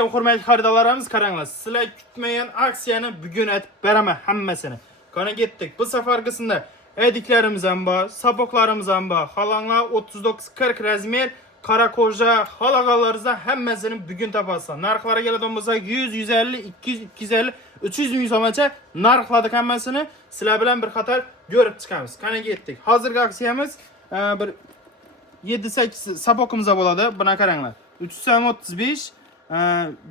Hurmatli xaridorlarimiz, qaranglar. Sizlar kutmagan aksiyani bugun aytib beraman hammasini. Qani ketdik. Bu safargisida ediklarimiz ham bor, sapoklarimiz ham bor. Xalanglar 39-40 razmer, qora koja, xalaqalaringizni hammasini bugun topasiz. Narxlariga keladigan bo'lsak 100, 150, 200, 250, 300 ming so'mgacha narxladik hammasini. Sizlar bilan bir qator ko'rib chiqamiz. Qani ketdik. Hozirgi aksiyamiz bir 7-8 sapokimiz bo'ladi. Buna qaranglar. 335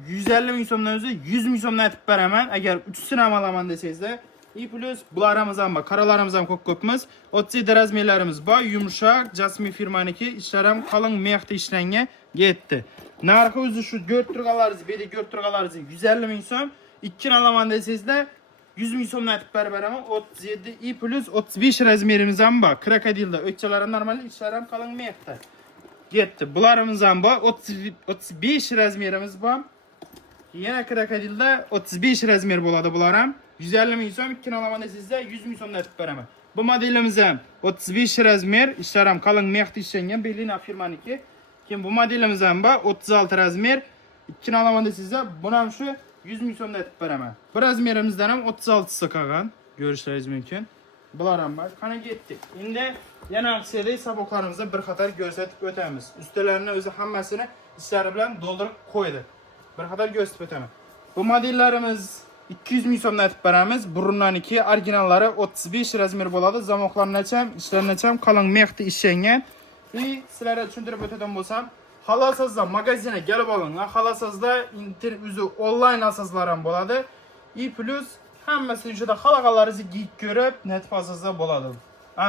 150 ming so'mdan o'zi 100 ming so'mdan aytib beraman. Agar 3sini ham olaman desangizlar, i plus bularimiz ham bor, qaralarimiz ham ko'p-ko'pmiz. 37 razmerlarimiz bor, yumshoq, Jasmine firmaniki, ishlar ham qalin mexda ishlangan ketdi. Narxi o'zi shu 4 turganlaringiz, bedi 4 turganlaringiz 150 ming so'm, 2ni olaman desangizlar 100 ming so'mdan aytib beraman. 37 i plus 35 razmerimiz ham bor. Krokodilda o'kchalari normal, ishlar ham qalin mexda. Getdi. Bularimiz ham bor. 35 razmerimiz bor. Yana krokodilda 35 razmer bo'ladi bular ham. 150 ming so'm, 2 olaman desangizlar 100 ming so'mdan aytib beraman. Bu modelimiz ham 35 razmer, ishlar ham qalin mexda ishlangan, Berlin firmaniki. Keyin bu modelimiz ham bor, 36 razmer, 2 olaman desangizlar, buni ham shu 100 ming so'mdan aytib beraman. Bu razmerimizdan ham 36 ta qolgan, ko'rishlaringiz mumkin. Bular ham bor. Qani ketdik. Endi yana aksiyada saboklarimizni bir qator ko'rsatib o'tamiz. Ustalarini o'zi hammasini ishlari bilan to'ldirib qo'ydi. Bir qator ko'rsatib o'taman. Bu modellarimiz 200 ming so'mdan aytib beramiz. Burunlarniki originallari 35 razmer bo'ladi. Zamoqlarnacha ham, ishlarigacha ham qalin mexda ishlangan. Sizlarga tushuntirib o'tadigan bo'lsam, xohlasangizlar magazinga kelib oling. Xohlasangizlar internet o'zi onlayn asoslar ham bo'ladi. Plus hammasini juda xalaqalaringizni giyib ko'rib, netfasizda bo'ladi.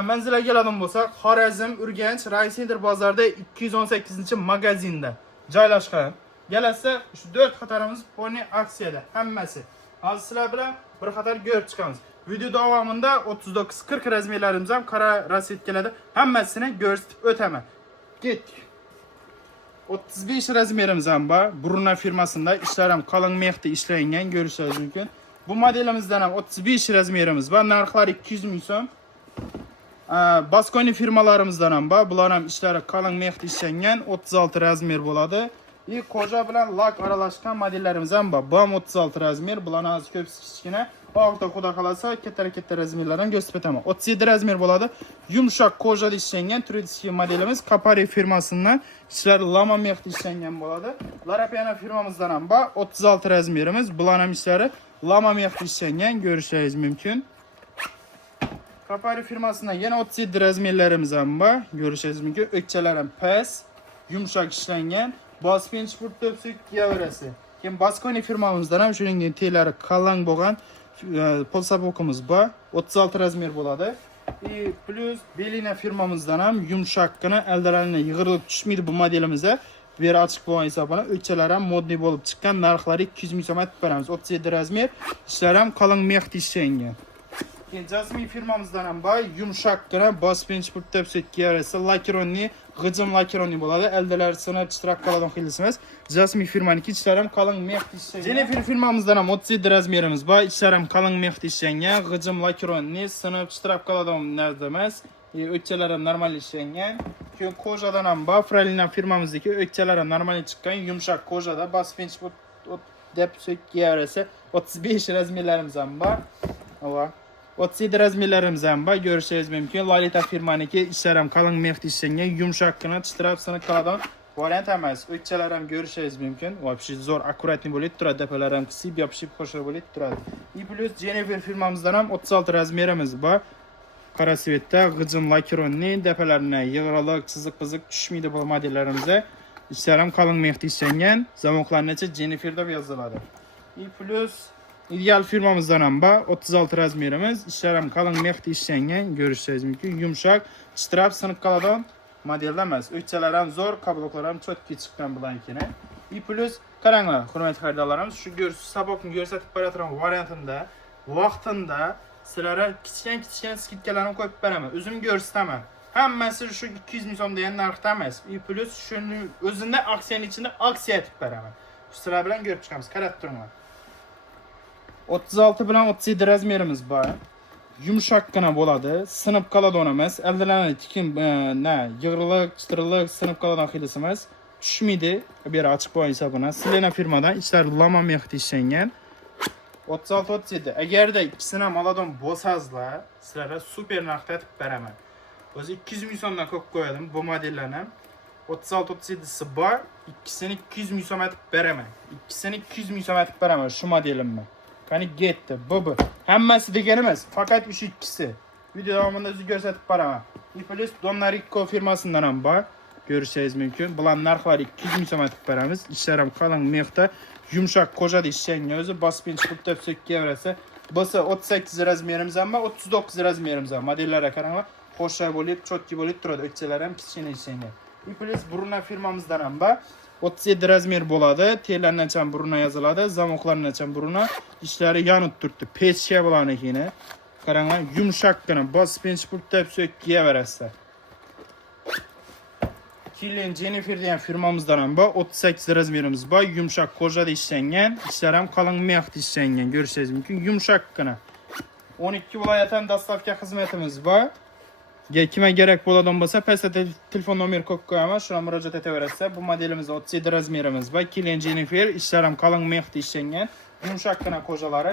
Manzilga keladigan bo'lsak, Xorazm, Urganch, Raycenter bozorida 218-magazinda joylashgan. Kelasa, shu 4 qatorimiz poni aksiyada hammasi. Hozir sizlar bilan bir qator ko'rib chiqamiz. Video davomida 39-40 razmerlarimiz ham qora raset keladi. Hammasini ko'rsatib o'taman. Ketdik. 35 razmerimiz ham bor. Brunner firmasida ishlar ham qalin mexda ishlangan, ko'rishingiz mumkin. Bu modelimizdan ham 35 razmerimiz bor. Narxlari 200 ming so'm. Baskoni firmalarimizdan ham bor. Bular ham ishlari qalin mexda ishlangan, 36 razmer bo'ladi. Koja bilan lak aralashgan modellarimiz ham bor. Bu ham 36 razmer. Bularni hozir ko'pisi kichkina. Orqada xudo xolasa katta razmerlardan ko'rsatib o'taman. 37 razmer bo'ladi. Yumshoq kojada ishlangan turistiki modelimiz Kapari firmasidan ishlari lama mexda ishlangan bo'ladi. Larapiyana firmamizdan ham bor. 36 razmerimiz. Bular ham ishlari lama mexda ishlangan, ko'rishingiz mumkin. Kapari firmasidan yana 37 razmerlarimiz ham bor. Ko'rishingiz mumkin. O'kchalar ham past, yumshoq ishlangan. Bospench purtopsik yavrasi. Keyin Baskoni firmamizdan ham shuningdek telari qalin bo'lgan polsabokimiz bor. 36 razmer bo'ladi. Plus Belina firmamizdan ham yumshoqqina aldalarni yig'irib tushmaydi bu modelimizda. Bu yer ochiq bo'lgan hisoblanib, o'kchalar ham modniy bo'lib chiqqan, narxlari 200 ming so'm aytib beramiz. 37 razmer, ishlar ham qalin mexda ishlangan. Keyin Jasmine firmamizdan ham bor, yumshoqqina Bospench purtopsik yavrasi, lakironni, g'ijim lakironni bo'ladi. Aldalar sinib chitrab qoladigan xillisimiz. Jasmine firmaniki ishlar ham qalin mexda ishlangan. Jennifer firmamizdan ham 37 razmerimiz bor, ishlar ham qalin mexda ishlangan, g'ijim lakironni, sinib chitrab qoladigan narsa emas. O'kchalar ham normal ishlangan. Keyin kojadan ham bor, Fralina firmamizdagi o'kchalar ham normal chiqqan, yumshoq kojada Bospench purtopsik yavrasi, 35 razmerlarimiz ham bor. Va 37 razmerlarimiz ham bor, ko'rishingiz mumkin. Lolita firmaniki ishlar ham qalin mexda ishlangan, yumshoqqina chitirab sinib qoladigan variant emas. O'kchalar ham ko'rishingiz mumkin. Вообще zo'r akkuratni bo'lib turadi, depalar ham qisib, yopishib qo'shib bo'lib turadi. Plus Jennifer firmamizdan ham 36 razmerimiz bor. Qora svetda g'ijim lakironni, depalarni yig'roq, chiziq-piziq tushmaydi bu modellarimizda. Ishlar ham qalin mexda ishlangan, zamoqlargacha Jennifer deb yoziladi. Plus Ideal firmamizdan ham bor, 36 razmerimiz, ishlar ham qalin mexda ishlangan, ko'rishingiz mumkin. Yumshoq, chitirab sinib qoladigan modelda emas. O'kchalar ham zo'r, qabloklar ham cho'tki chiqqan bilankina. Plus qaranglar, hurmatli xaridorlarimiz, shu sabokni ko'rsatib beradigan variantida, vaqtida sizlarga kichkina skidkalarni qo'yib beraman. O'zim ko'rsataman. Hammasi shu 200 ming so'm degan narxda emas. Plus shuni o'zida aksiyaning ichida aksiya aytib beraman. Sizlar bilan ko'rib chiqamiz. Qarab turinglar. 36 bilan 37 razmerimiz bor. Yumshoqqina bo'ladi, sinib qoladigan emas. Aldalarni tikim, yig'irliq, chitirliq, sinib qoladigan xilisi emas. tushmaydi. Bu yer ochiq bo'yin hisoblanadi. Selena firmadan ichlar lama mex ishlangan. 36-37. Agarda ikkisini ham oladigan bo'lsangizlar, sizlarga super narxda aytib beraman. O'zi 200 ming so'mdan ko'p qo'yadim bu modellarni. 36-37si bor, ikkisini 200 ming so'm aytib beraman. İkisini 200 ming so'm aytib beraman shu modelimni. Qani getdi. Bu. Hammasi degani emas, faqat o'sha ikkisi. Video davomida sizga ko'rsatib beraman. Plus Domnarikko firmasidan ham bor. Ko'rishingiz mumkin. Bular narxlari 200 ming so'm aytib beramiz. Ishlar ham qalin mexda, yumshoq qo'jada ishlangan o'zi bospinch qilib deb sökkaverasa, bo'lsa 38 razmerimiz ham, 39 razmerimiz ham. Modellarga qaranglar, xo'sha bo'lib, chotki bo'lib turadi. O'tchalar ham kichkina ishlangan. Plus Bruna firmamizdan ham bor. 37 razmer bo'ladi. Telardan ham Bruna yoziladi, zamoqlardan ham Bruna. Ishlari yonib turibdi. Pesha bo'lanikini. Qaranglar, yumshoqqina bospinch qilib deb sökkaverasa. Killen Jennifer degan firmamizdan ham bor, 38 razmerimiz bor, yumshoq qo'jada ishlangan, ishlar ham qalin mexda ishlangan, ko'rishingiz mumkin, yumshoqqina. 12 viloyatdan dostavka xizmatimiz bor. Kimga kerak bo'ladigan bo'lsa, pastda telefon nomeri qo'yib qo'yaman, shuna murojaat etaverasiz. Bu modelimiz 37 razmerimiz bor, Killen Jennifer, ishlar ham qalin mexda ishlangan, yumshoqqina qo'jalari.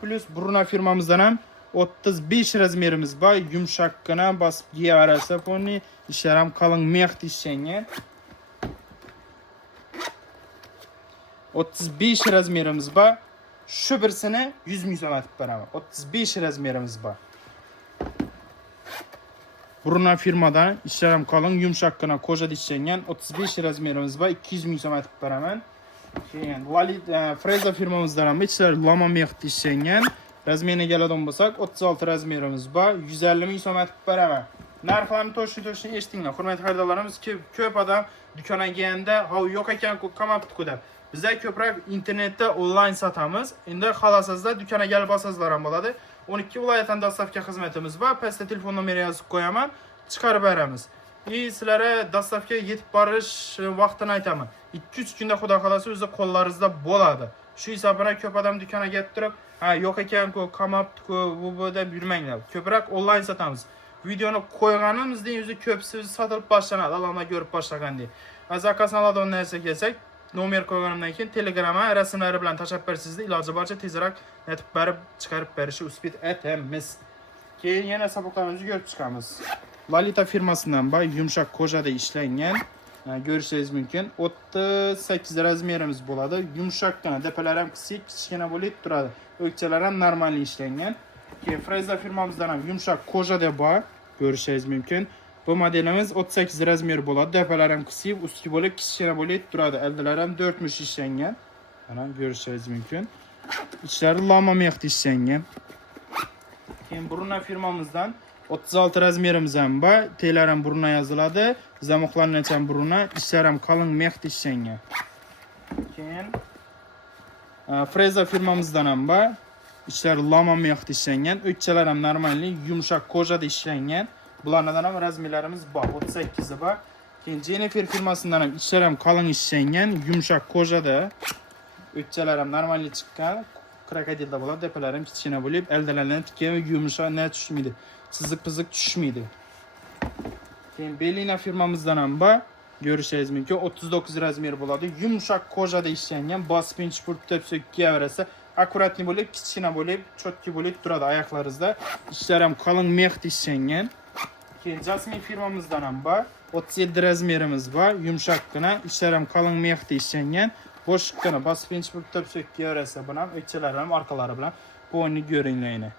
Plus Bruna firmamizdan ham 35 razmerimiz bor, yumshoqqina bosib kiyaverasiz, ponni ishlar ham qalin mexda ishlangan. 35 razmerimiz bor. Shu birsini 100 ming so'm aytib beraman. 35 razmerimiz bor. Bruna firmadan ishlar ham qalin, yumshoqqina qo'jada ishlangan, 35 razmerimiz bor, 200 ming so'm aytib beraman. Keyin Freza firmamizdan ham ishlar lama mexda ishlangan. Razmeriga keladigan bo'lsak, 36 razmerimiz bor, 150 ming so'm aytib beraman. Narxlarni to'shni eshitinglar. Hurmatli xaridorlarimiz, ko'p odam do'konga kelganda, "Ha, yo'q ekan, qamabdi-ku" deb. Bizlar ko'proq internetda onlayn sotamiz. Endi xohlasangizlar do'konga kelib olsangizlar ham bo'ladi. 12 viloyatdan dostavka xizmatimiz bor. Pastda telefon nomeri yozib qo'yaman, chiqarib beramiz. Sizlarga dostavka yetib borish vaqtini aytaman. 2-3 kunda xudo xolasa o'zi qo'llaringizda bo'ladi. Shu hisobidan ko'p odam do'konga kelib turib, "Ha, yo'q ekan-ku, qamabdi-ku" bu deb yurmanglar. Ko'proq onlayn sotamiz. Videoni qo'yganimizda o'zi ko'psi sotilib boshlanadi, alomlar ko'rib boshlagandek. Zakaz oladigan narsa kelsak, nomer qo'yganimdan keyin Telegramga rasmlari bilan tashab bersizda iloji boricha tezroq netib berib chiqarib berishni uspet etamiz. Keyin yana saboqlarimizni ko'rib chiqamiz. Lalita firmasidan bor, yumshoq qo'jada ishlangan. Ko'rishingiz mumkin. 38 razmerimiz bo'ladi. Yumshoqqina, depalar ham kichkina bo'lib turadi. O'kchalar ham normal ishlangan. Keyin Freza firmamizdan ham yumshoq qo'jada bor. Ko'rishingiz mumkin. Bu modelimiz 38 razmer bo'ladi. Depalar ham kichik, usti bo'lib kichkina bo'lib turadi. Aldilar ham 4 mush ishlangan. Mana ko'rishingiz mumkin. Ichlari lama mexda ishlangan. Keyin Bruna firmamizdan 36 razmerimiz ham bor. Telar ham Bruna yoziladi. Zamoqlardan ham Bruna, ishlar ham qalin mexda ishlangan. Keyin Freza firmamizdan ham bor. Ishlar lama mexda ishlangan. O'kchalar ham normalniy, yumshoq qo'jada ishlangan. Bulardan ham razmerlarimiz bor. 38 bor. Keyin Jennifer firmasidan ham ishlar ham qalin ishlangan, yumshoq qo'jada. O'kchalar ham normalniy chiqqan. Krokodilda bo'ladi, depalar ham kichkina bo'lib, aldalardan tikkan yumshoq net tushmaydi. Chiziq-piziq tushmaydi. Keyin Belina firmamizdan ham bor. Ko'rishingiz mumkin, 39 razmer bo'ladi. Yumshoq qo'jada ishlangan, bospinch pulp deb sökkaverasa, akkuratli bo'lib, kichkina bo'lib, chotki bo'lib turadi oyoqlaringizda. Ishlar ham qalin mexda ishlangan. Keyin Jasmine firmamizdan ham bor. 37 razmerimiz bor, yumshoqqina, ishlar ham qalin mexda ishlangan. Bo'shliqqina bospinch pulp deb sökkaverasa, buni ham o'kchalari ham orqalari bilan bo'yni ko'ringlar.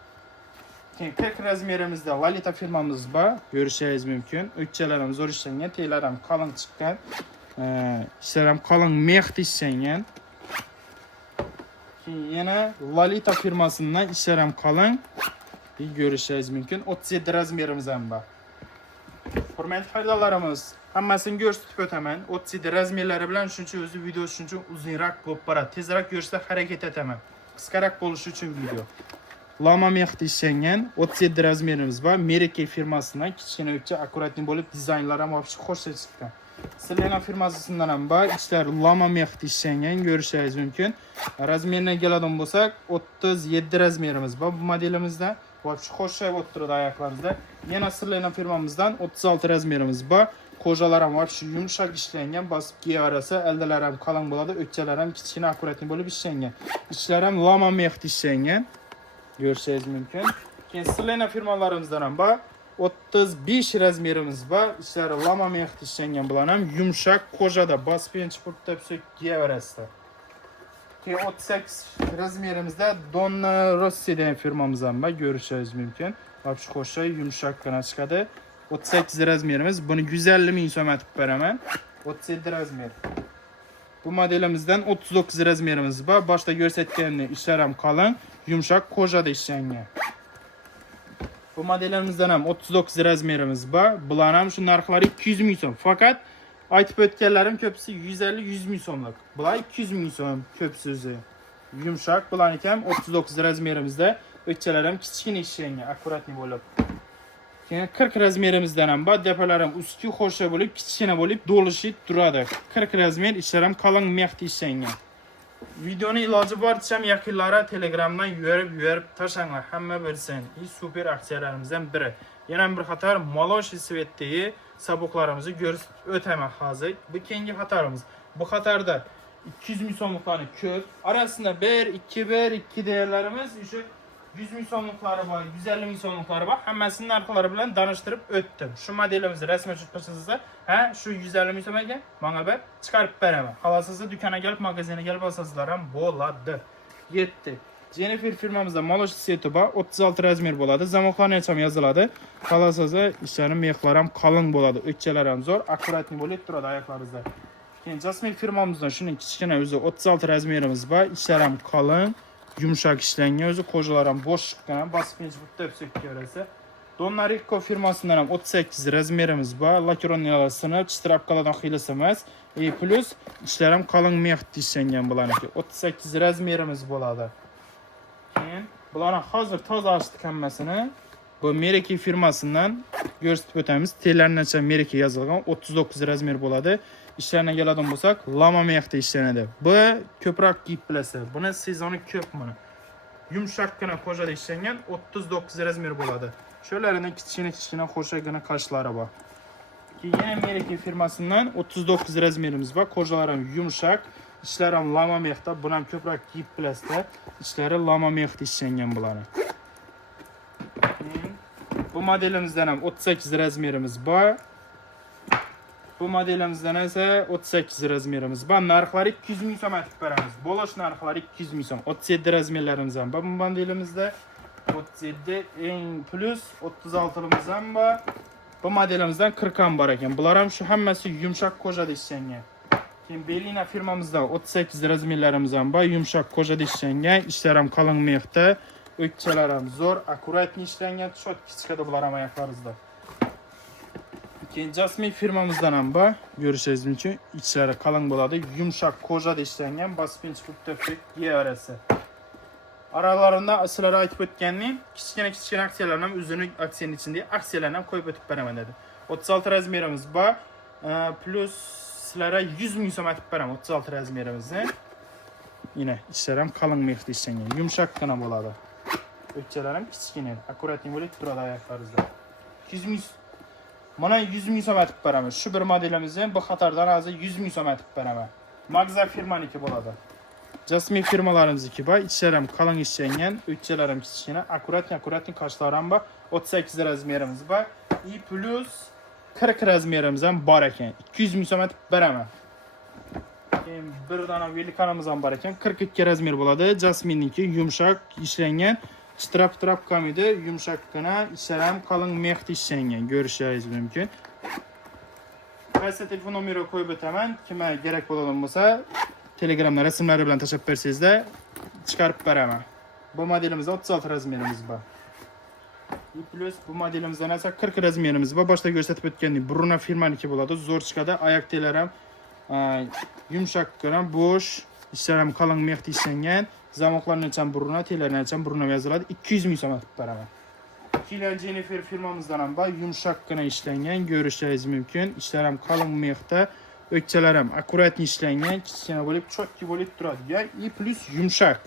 Keyin 40 razmerimizda Lalita firmamiz bor. Ko'rishingiz mumkin. O'kchalar ham zo'r ishlangan, teylar ham qalin chiqqan. Ishlar ham qalin mexda ishlangan. Keyin yana Lalita firmasidan ishlar ham qalin. Ko'rishingiz mumkin. 37 razmerimiz ham bor. Hurmatli xaridorlarimiz, hammasini ko'rsatib o'taman. 37 razmerlari bilan shuncha o'zi video shuncha uzunroq bo'lib boradi. Tezroq ko'rishga harakat etaman. Qisqaroq bo'lishi uchun video. Lama mexda ishlangan 37 razmerimiz bor. Merike firmasidan kichkina o'kcha akkuratli bo'lib, dizaynlar ham вообще xo'sh chiqqan. Selena firmasidan ham bor. Ishlar lama mexda ishlangan, ko'rishingiz mumkin. Razmeriga keladigan bo'lsak, 37 razmerimiz bor bu modelimizda. Вообще xo'sh bo'lib turadi oyoqlaringizda. Yana Selena firmamizdan 36 razmerimiz bor. kojalar ham var. Şu yumuşak işlengen, basıp giyaverese eldeler ham kalın buladı. Ökçeler ham kichkina akkuratni bo'lib ishlangan. İçler ham lama mexti ishlangan. Görüşeceğiz mümkün. Keyin Selena firmalarimizdan ham bor. 35 razmerimiz bor. İçleri lama mexti ishlangan bilan ham yumshaq kojada basıp chiqib deb giyaverasizlar. 38 razmerimizde Donna Rossi degan firmamızdan bor. Görüşeceğiz mümkün. Şu koşa yumshaqqina chiqadi. 38 razmerimiz. Bunu 150 ming so'm atib beraman. 37 razmer. Bu modelimizden 39 razmerimiz bor. Boshda ko'rsatganimdek ishlar ham qalin, yumshoq kojada ishlangan. Bu modelimizden ham 39 razmerimiz bor. Bular ham shu narxlari 200 ming so'm. Fakat aytib o'tganlarim ko'pisi 150-100 ming so'mlik. Bular 200 ming so'm ko'psi. Yumshoq bularniki ham 39 razmerimizda. O'tchalar ham kichkina ishlangan, akkuratni bo'lib. Keyin 40 razmerimizdan ham bor. Depalar ham ustki xo'sha bo'lib, kichkina bo'lib, do'lishib turadi. 40 razmer, ishlar ham qalin mexti ishlangan. Videoni iloji boricha yaqinlari Telegramdan yurib tashanglar. Hamma bilsin. Super aksiyalarimizdan biri. Yana bir qator Maloshi Svetdagi saboqlarimizni ko'rsatib o'taman hozir. Bu keyingi qatorimiz. Bu qatorda 200 ming so'mliklarni ko'p, arasında 1-2 değerlerimiz şu 100 ming so'mliklari bor, 150 ming so'mliklari bor. Hammasini narxlari bilan tanishtirib o'tdim. Shu modelimizni rasman chiqarsizda, ha, shu 150 ming so'mga menga bir chiqarib beraman. Xohlasiz do'konga kelib, magazinga kelib olsangizlar ham bo'ladi. Yetdi. Jennifer firmamizda Malosh seti bor, 36 razmer bo'ladi. Zamoqlarni ham yoziladi. Xohlasiz ishlarning mexlari ham qalin bo'ladi. O'kchalar ham zo'r, akkuratni bo'lib turadi oyoqlaringizda. Keyin Jasmine firmamizdan shuni kichkina o'zi 36 razmerimiz bor. Ishlar ham qalin, yumshoq ishlangan, o'zi kojalar ham bo'shliqqan, basib deb sökkaverasa. Donna Rico firmasidan ham 38 razmerimiz bor. Lakironiyalar sinib, chitrapkalardan xilasi emas. Plus ishlar ham qalin mexti ishlangan bularniki. 38 razmerimiz bo'ladi. Keyin bularni hozir toza ochdik hammasini. Bu Meraki firmasidan ko'rsatib o'tamiz. Telarnacha Meraki yozilgan 39 razmer bo'ladi. İşlerine geladigan bo'lsak, lama mexda ishlanadi. Bu ko'proq kiyib bilasizlar. Buni sezoni ko'p buni. Yumshoqqina kojada ishlangan 39 razmer bo'ladi. Shularning kichkina xo'shagina qoshlari bor. Keyin Meraki firmasidan 39 razmerimiz bor. Kojalar ham yumshoq, ishlar ham lama mexda. Buni ham ko'proq kiyib bilasizlar. Ishlari lama mexda ishlangan bularni. Bu modelimizdan ham 38 razmerimiz bor. Bu modelimizdan esa 38 razmerimiz bor. Narxlari 200 ming so'm atib beramiz. Bo'lish narxlari 200 ming so'm. 37 razmerlarimiz ham bor. Bu modelimizda 37 eng plus 36'ımız ham bor. Bu modelimizdan 40 ham bor ekan. Bular ham shu hammasi yumshoq kojada ishlangan. Keyin Belina firmamizda 38 razmerlarimiz ham bor. Yumshoq kojada ishlangan, ishlar ham qalin mexda, o'kchalar ham zo'r, akkuratni ishlangan, chotki chiqadi bular ham oyoqlaringizda. Keyin Jasmine firmamizdan ham bor. Ko'rishingiz mumkin, ichlari qalin bo'ladi, yumshoq kojada ishlangan, basib chiqib tepib giyaverasi. Aralarında sizlarga aytib o'tganim, kichkina aksiyalar ham o'zining aksiyaning ichida aksiyalarni ham qo'yib o'tib beraman dedi. 36 razmerimiz bor. Plus sizlarga 100 ming so'm atib beraman 36 razmerimizni. Yine ishlar ham qalin mexda ishlangan, yumshoqqina bo'ladi. O'kchalar ham kichkina, akkuratni bo'lib turadi oyoqlaringizda. 200 ming mana 100 ming so'm atib beraman. Shu bir modelimizni bu xatardan hozir 100 ming so'm atib beraman. Magza firmaniki bo'ladi. Jasmine firmalarimizniki bor. İçler ham qalin ishlangan, o'kchalar ham kichkina, akkuratni qoshlari ham bor. 38 razmerimiz bor. Plus 40 razmerimiz ham bor ekan. 200 ming so'm atib beraman. Keyin bir dona velikanimiz ham bor ekan. 42 razmer bo'ladi. Jasmine'niki yumshoq ishlangan, chitrap kamida, yumshoqqina, ishlar ham qalin mexda ishlangan. Ko'rishingiz mumkin. Qaysi telefon nomeri qo'yib o'taman. Kimga kerak bo'ladigan bo'lsa, Telegramda rasmlari bilan tashab bersangizda chiqarib beraman. Bu modelimizda 36 razmerimiz bor. Plus bu modelimizdan esa 40 razmerimiz bor. Boshda ko'rsatib o'tgandek Bruno firmaniki bo'ladi. Zo'r chiqadi. Oyoq telar ham yumshoqqina, bo'sh, ishlar ham qalin mexda ishlangan. Zamoqlarni ham Bruno, telarni ham Bruno yoziladi. 200 ming so'm atib beraman. Kila Jennifer firmamizdan ham bor. Yumshoqqina ishlangan, ko'rishingiz mumkin. Ishlar ham qalin mexda. O'kchalar ham akkuratni ishlangan, kichkina bo'lib, chotki bo'lib turadi. Yani plus yumshoq.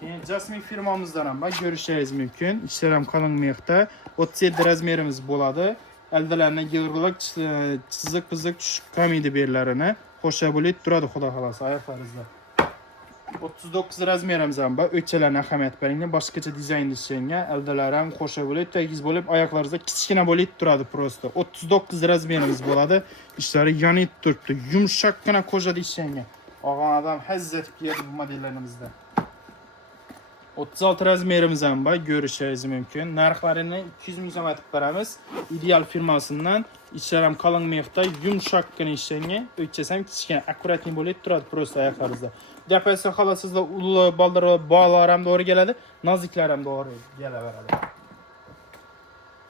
Keyin Jasmine firmamizdan ham bor, ko'rishingiz mumkin. Ishlar ham qalin mexda. 37 razmerimiz bo'ladi. Eldelerine yığırlıq, çizik komedi berlerini hoşabulit duradı xuda xalası ayaqlarınızda. 39 razmerimizdan ba öçelerine ahamiyat verin. Başkaça dizayn dişenge eldelerim hoşabulit tekiz bolup ayaqlarınızda kichkina bolit duradı prosto. 39 razmerimiz boladı. İşleri yanıt turptu. Yumuşakkina koja dişenge. Ağan adam həzzət yedi bu modellerimizde. 36 razmerimizden ba görüşeriz mümkün. Narxlarını 200 ming so'm aytib beramiz. İdeal firmasından içerim kalın meyxda yumshakkina işlenge, öçesem kichkina akkuratni bo'lib turadi prosto ayaqlaringizda. Depesi xalasizda ulu baldır bağlar ham doğru geladi, naziklar ham doğru gelaveradi.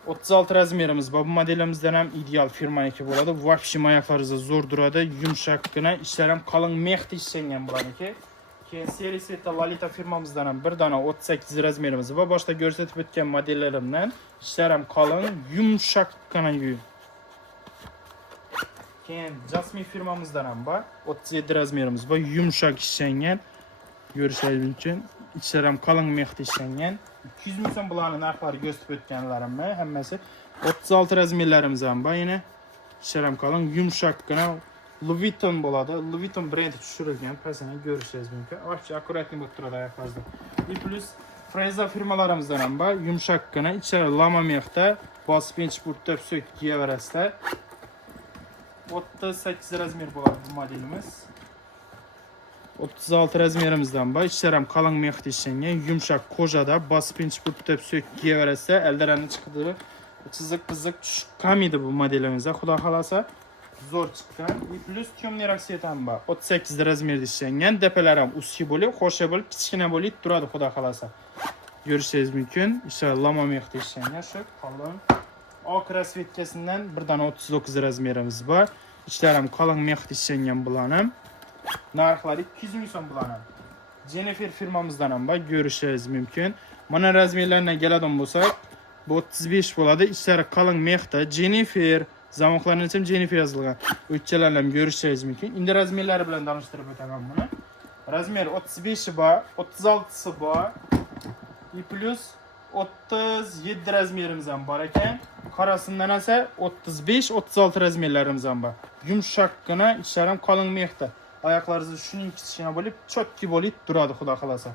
36 razmerimiz bu modelimizden ham ideal firmaniki bo'ladi. Vapshim ayaqlaringizda zo'r duradi, yumshakkina, ishlarim kalın meyxda ishlangan bo'ladiki. Keyin serisiyada Lalita firmamızdan ham bir dana 38 razmerimiz va boshda ko'rsatib o'tgan modellarimdan ishlarim kalın, yumshakkina yu. Keyin Jasmine firmamızdan ham bor 37 razmerimiz va yumshak ishlangan. Ko'rishingiz uchun ishlarim kalın meyxda ishlangan. 200 ming so'm bularni narxlari ko'rsatib o'tganlarimni hammasi 36 razmerlarimiz ham bor. Yine ishlarim kalın, yumshakkina Louis Vuitton bo'ladi. Louis Vuitton brendi tushirilgan. Pasana ko'rishingiz mumkin. Вообще akkuratni bo'lib turadi ayaqlaringizda. И plus Freza firmalarimizdan ham bor. Yumshakkina, ichari lama mexda, bosib purtib so'k kiyaverasizlar. 38 razmer bo'ladi bu modelimiz. 36 razmerimizdan bor. Ichari ham qalin mexda ishlangan, yumshoq kojada bosib purtib so'k kiyaverasizlar. Eldalarni chiqdirib, chiziq tushib qolmaydi bu modelimizda. Xudo xolasa zo'r chiqqan. И plus temный raksiyat ham bor. 38 razmerda ishlangan. Depalar ham uski bo'lib, xo'sha bo'lib, kichkina bo'lib turadi xudo xolasa. Ko'rishingiz mumkin. Inshaalloh lama mexda ishlangan shu qalin. Oq rasvetkasidan bir dona 39 razmerimiz bor. Ichlari ham qalin mexda ishlangan bularni. Narxlari 200 ming so'm bularni. Jennifer firmamizdan ham bor, ko'rishingiz mumkin. Mana razmerlardan keladigan bo'lsak, bu 35 bo'ladi. Ichlari qalin mexda Jennifer zamoqlarning ham Jennifer yozilgan. O'tchalarni ham ko'rishingiz mumkin. Endi razmerlari bilan tanishtirib o'taman buni. Razmer 35 bor, 36 bor. И plus 37 razmerimiz ham bor ekan. Qarasidan esa 35-36 razmerlarimiz ham bor. Yumshakkina, ishlarim qalin mexda. Oyoqlaringiz shuning kichkina bo'lib, chotki bo'lib turadi xudo xolasa.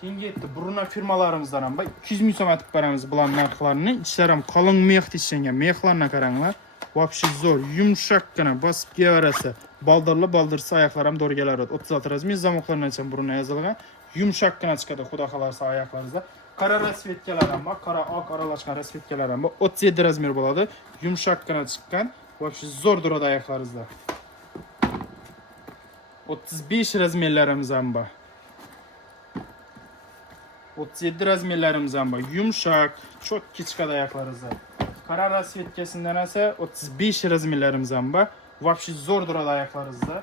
Keyin yetdi. Bruno firmalarimizdan ham bor. 200 ming so'm aytib beramiz bular narxlarini. Ishlari ham qalin mexda ishlangan. Mexlarni qaranglar. Вообще zo'r, yumshakkina bosib kiyaverasa. Baldirli oyoqlar ham to'g'ri keladi. 36 razmer zamoqlardan ham Bruno yozilgan. Yumshakkina chiqadi xudo xolasa oyoqlaringizda. Qora rasvetkalar ham bor, qora oq aralashgan rasvetkalar ham bor. 37 razmer bo'ladi. Yumshakkina chiqqan. Вообще zo'r duradi oyoqlaringizda. 35 razmerlarimiz ham bor. 37 razmerlarimiz ham bor. Yumshoq, chotki chiqadi oyoqlaringizda. Qora rasvetkasidan esa 35 razmerlarimiz ham bor. Вообще zo'r duradi oyoqlaringizda.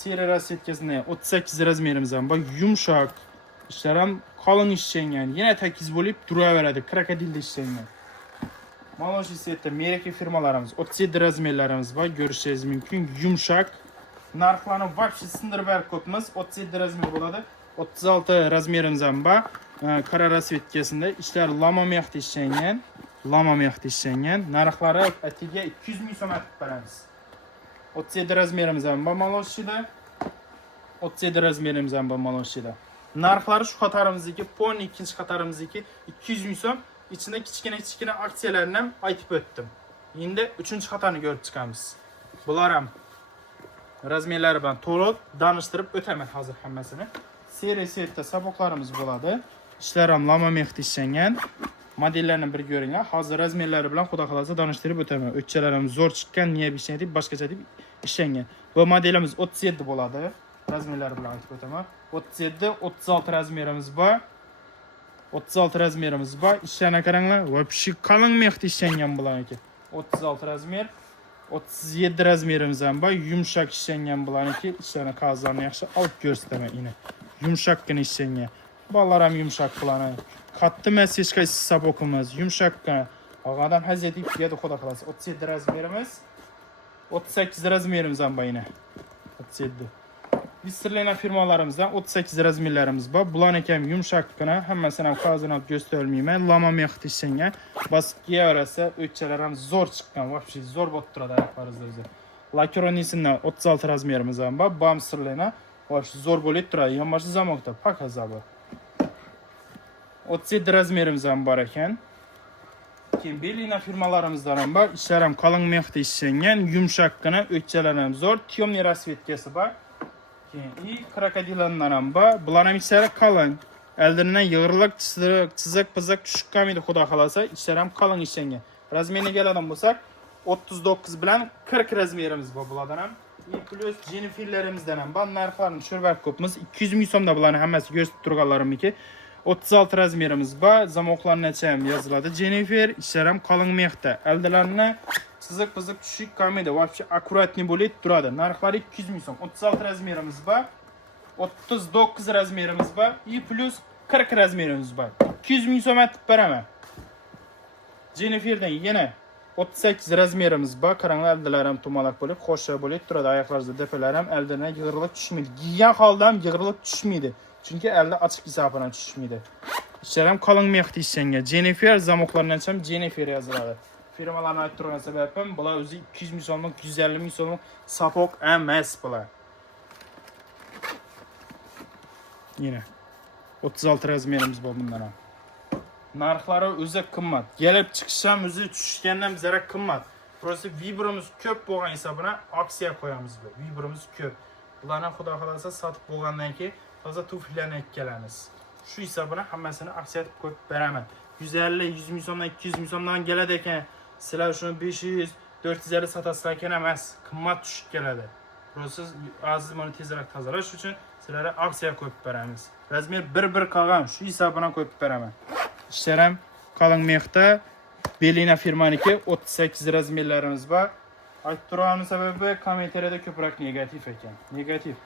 Seri rasvetkasidan 38 razmerimiz ham bor. Yumshoq, ishlari ham qalin ishlangan. Yana takiz bo'lib turaveradi. Krokodilda ishlangan. Maloshi setda Meraki firmalarimiz 37 razmerlarimiz bor. Ko'rishingiz mumkin. Yumshoq. Narxlarni вообще sindirib berib ko'pmiz. 37 razmer bo'ladi. 36 razmerimiz ham bor. Qora rasvetkasida ishlari lama mexda ishlangan. Lama mexda ishlangan. Narxlari atiga 200 ming so'm aytib beramiz. 37 razmerimiz ham bor Maloshida. 37 razmerimiz ham bor Maloshida. Narxlari shu qatorimizdagi, poni ikkinchi qatorimizdagi 200 ming so'm. İçinde kichkina aksiyalarni ham aytib o'tdim. Endi 3-qatorni ko'rib chiqamiz. Bular ham razmerlari bilan to'liq tanishtirib o'taman hozir hammasini. Seriyada saboqlarimiz bo'ladi. Ishlar ham lama mexda ishlangan. Modellarni bir ko'ringlar. Hozir razmerlari bilan xudo xolasa tanishtirib o'taman. O'tchalar ham zo'r chiqqan, niye ishlangan deb boshqacha deb ishlangan. Bu modelimiz 37 bo'ladi. Razmerlari bilan aytib o'taman. 37, 36 razmerimiz bor. 36 razmerimiz bor. İşlarına qaranglar. Вообще qalin mexda ishlangan bularniki. 36 razmer. 37 razmerimiz ham bor. Yumshoq ishlangan bularniki. Ishlarni qazlarni yaxshi olib ko'rsataman yine. Yumshoqqina ishlangan. Bolalar ham yumshoq bularni. Qattiq emas hech qaysi sabokimiz. Yumshoqqina. Odam haziyat yeydi xudo xolasa. 37 razmerimiz. 38 razmerimiz ham bor yine. 37. Visserlena firmalarımızdan 38 razmerlerimiz var. Bulan ekem yumuşakkına. Hemmesine kazanat göstermeyeyim. Lama mekti işenge. Basıp giye arası ötçelerim zor çıkan. Vapşi zor bottura da yaparız da bize. Lakironisinden 36 razmerimiz var. Bam sırlena. Vapşi zor bolit durayı. Yanbaşı zamokta. Pak azabı. 37 razmerimiz var eken. Belina firmalarımızdan var. İşlerim kalın mekti işengen. Yumuşakkına ötçelerim zor. Tiyomni rasvetkesi var. İyi krokodilanlarım var. Bularım işleri kalın. Eldirinden yığırlık, çizik, pızık, düşük kamiydi xuda kalasa. İşlerim kalın işengen. Razmerine gel adam bulsak 39 bilen 40 razmerimiz var buladanam. İyi plus Jennifer'lerimizden var. Narxlarını şörbek kopumuz. 200 mil somda bularını hemmesi göz turgallarım iki. 36 razmerimiz var. Zamoklarını açayım yazıladı. Jennifer işlerim kalın mekte. Eldirinden çizik pızık düşük kamiydi. Vapşi akuratni bolit duradı. Narxları 200 mil som. 36 razmerimiz var. 39 razmerimiz var. İyi plus 40 razmerimiz var. 200 mil som etip veremem. Jennifer'den yine 38 razmerimiz var. Karanlı eldilerim tumalak bolup, hoşça bolup durada ayaklarınızda depelerim ellerine yığırlık düşmeydi. Giyen halde yığırlık düşmeydi. Çünkü elde açık hesabına düşmeydi. İşlerim kalın mekti işlenge. Jennifer zamoklarını açam Jennifer yazıladı. Firmalarına ait durana sebepim bula özü 200 mil somluk, 150 mil somluk sapok MS bula. Yine 36 razmerimiz var bundan. Narxları özü kımmat. Gelip çıkışam özü düşüşkenden bizlere kımmat. Burası vibromuz köp boğan hesabına aksiya koyamız. Vibromuz köp. Bularına xuda kalasa satıp boğandan ki fazla tufillerine ekkeleniz. Şu hesabına hammasını aksiya koyup veremem. 150, 100 mil somdan, 200 mil somdan geledeken silah şunu 500, 450 sataslarken emez. Kımmat düşük geledi. Burası aziz monetizerek tazalaş için silahı aksiya koyup veremiz. Razmer bir kalgan şu hesabına koyup veremem. İşlerim kalın mekte Belina firmaniki 38 razmerlerimiz var. Aytturanın sebebi komentariyada köpürek negatif eken. Negatif.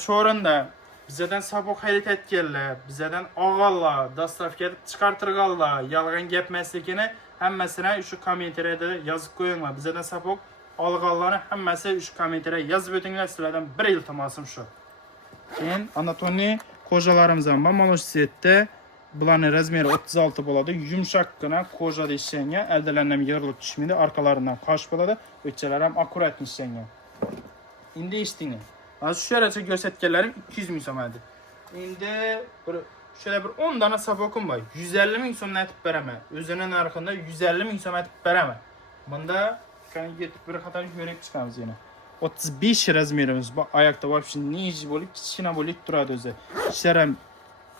Şu oranda bizden sabok hayret etkerler, bizden ağalla, dastavka edip çıkartırgalla, yalgan gep meslekini hemmesine şu komentariyada yazıp koyunlar. Bizden sabok alğallarını hemmesi şu komentariyada yazıp ötünler sizlerden bir iltimasım şu. Keyin Anatoni kojalarımızdan var. Maloş sette bularning razmeri 36 bo'ladi. Yumshaqqina kojada ishlangan, aldalardan yig'ilib tushmaydi, arqalaridan qosh bo'ladi, o'tchalar ham akkurat ishlangan. Endi eshiting. Hozir shu yaracha ko'rsatganlarim 200 ming so'm edi. Endi şöyle bir 10 dana sapokum var. 150 ming so'mdan aytib beraman. O'zining narxida 150 ming so'm aytib beraman. Bunda qani yetib bir qator ko'rib chiqamiz yana. 35 razmerimiz bu ayakta вообще nice bo'lib, kichkina bo'lib turadi o'zi. Ishlarim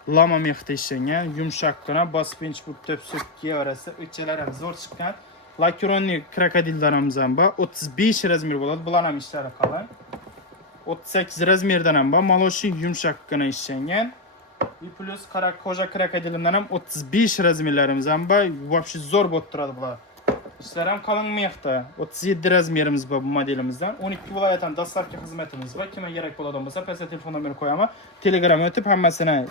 lama mexda ishlangan, yumshaqqina, baspench bu tepsukki orasida o'tchalar ham zo'r chiqqan. Lakironli krokodillarimiz ham bor. 35 razmer bo'ladi. Bular ham ishlari qalin. 38 razmerdan ham bor. Maloshi yumshaqqina ishlangan. Plus koja krokodilimdan ham 35 razmerlarimiz ham bor. Вообще zo'r bo'lib turadi bular. İşler hem kalın meyakta. 37 razmerimiz var bu modelimizden. 12 vilayetden dastavka hizmetimiz var. Kime gerek bol adam olsa pese telefon numarayı koyama. Telegram'a ötüp hemmesine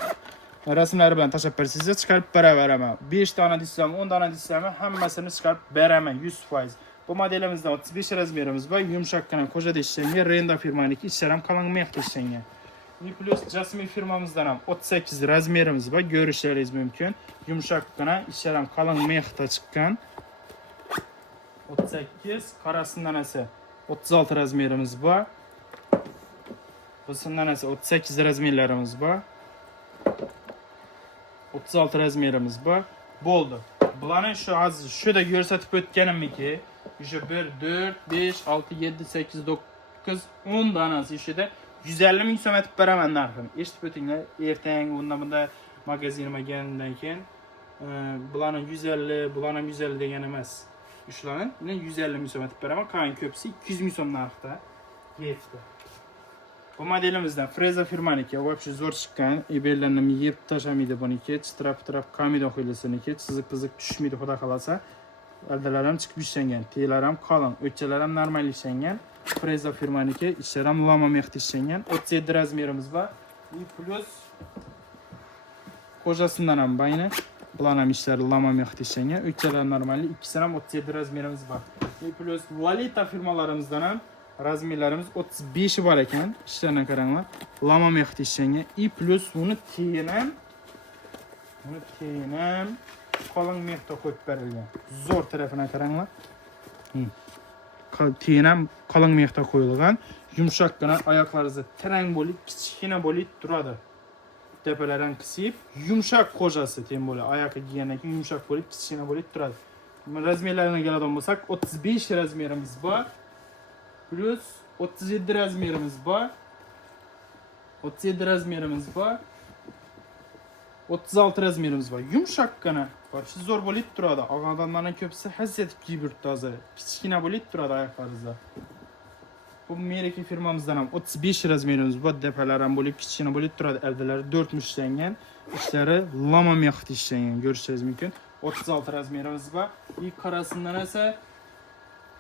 resimleri bilen teşekkür size çıkarıp beraber 5 tane dizleme, 10 tane dizleme hemmesini çıkarıp beraber 100%. Bu modelimizde 35 razmerimiz var. Yumuşakkına koca dişlengi. Renda firmaniki işler hem kalın meyakta dişlengi. Plus Jasmine firmamızdan ham 38 razmerimiz var. Görüşleriniz mümkün. Yumuşakkına işler hem kalın meyakta çıkan. 38, qarasından ise 36 razmerimiz var. Bundan ise 38 razmerlerimiz var. 36 razmerimiz var. Bo'ldi. Bularni shu hozir shu da ko'rsatib o'tganim ki, şu 1 4 5 6 7 8 9 10 danasi ishida 150 ming so'm etib beraman narxini. Eshitib o'tinglar, ertang bunda magazinga kelgandan keyin bularni 150, bularni 150 degan emas. Üçlerin yine 150 ming so'm etib beraman. Qolgan ko'pisi 200 ming so'm narxda yetdi. Bu modelimizden Freza firmaniki вообще zo'r chiqqan. Eberlarni yeb tashamaydi buniki. Chitrab qamido xiylisiniki. Chiziq tushmaydi xudo xolasa. Aldalar ham chiqib ishlangan. Telar ham qalin, o'tchalar ham normal ishlangan. Freza firmaniki, ishlar ham lama mexda ishlangan. 37 razmerimiz bor. Plus kojasidan ham bayni. Bular ham ishlari lama mexda ishlangan. O'tchalar normali, ikkisi ham 37 razmerimiz bor. Plus Lolita firmalarimizdan ham Razmerlarimiz 35 bor ekan. İşlarına qaranglar. Lama mexti ishlangan. I plus buni keyinam qalin mexta qo'yib berilgan. Zo'r tarafına qaranglar. Keyinam qalin mexta qo'yilgan. Yumshoqqina oyoqlaringizni tarang bo'lib, kichkina bo'lib turadi. Tepalarini qisib, yumshoq qo'jasi teng bo'ladi. Oyoqqa kiygandan keyin yumshoq bo'lib, kichkina bo'lib turadi. Razmerlarına keladigan bo'lsak, 35 razmerimiz bor. Plus 37 razmerimiz bor. 37 razmerimiz bor. 36 razmerimiz bor. Yumshoqqina. Qarshi zo'r bo'lib turadi. Odamlarning ko'pisi hasiyatib kiyib yuribdi hozir. Kichkina bo'lib turadi oyoqlaringizda. Bu Meraki firmamizdan ham 35 razmerimiz bor. Depalari ham bo'lib, kichkina bo'lib turadi. Erdalari 4 mushlangan. Ishlari lama mexti ishlangan. Ko'rishingiz mumkin. 36 razmerimiz bor. И qarasidan esa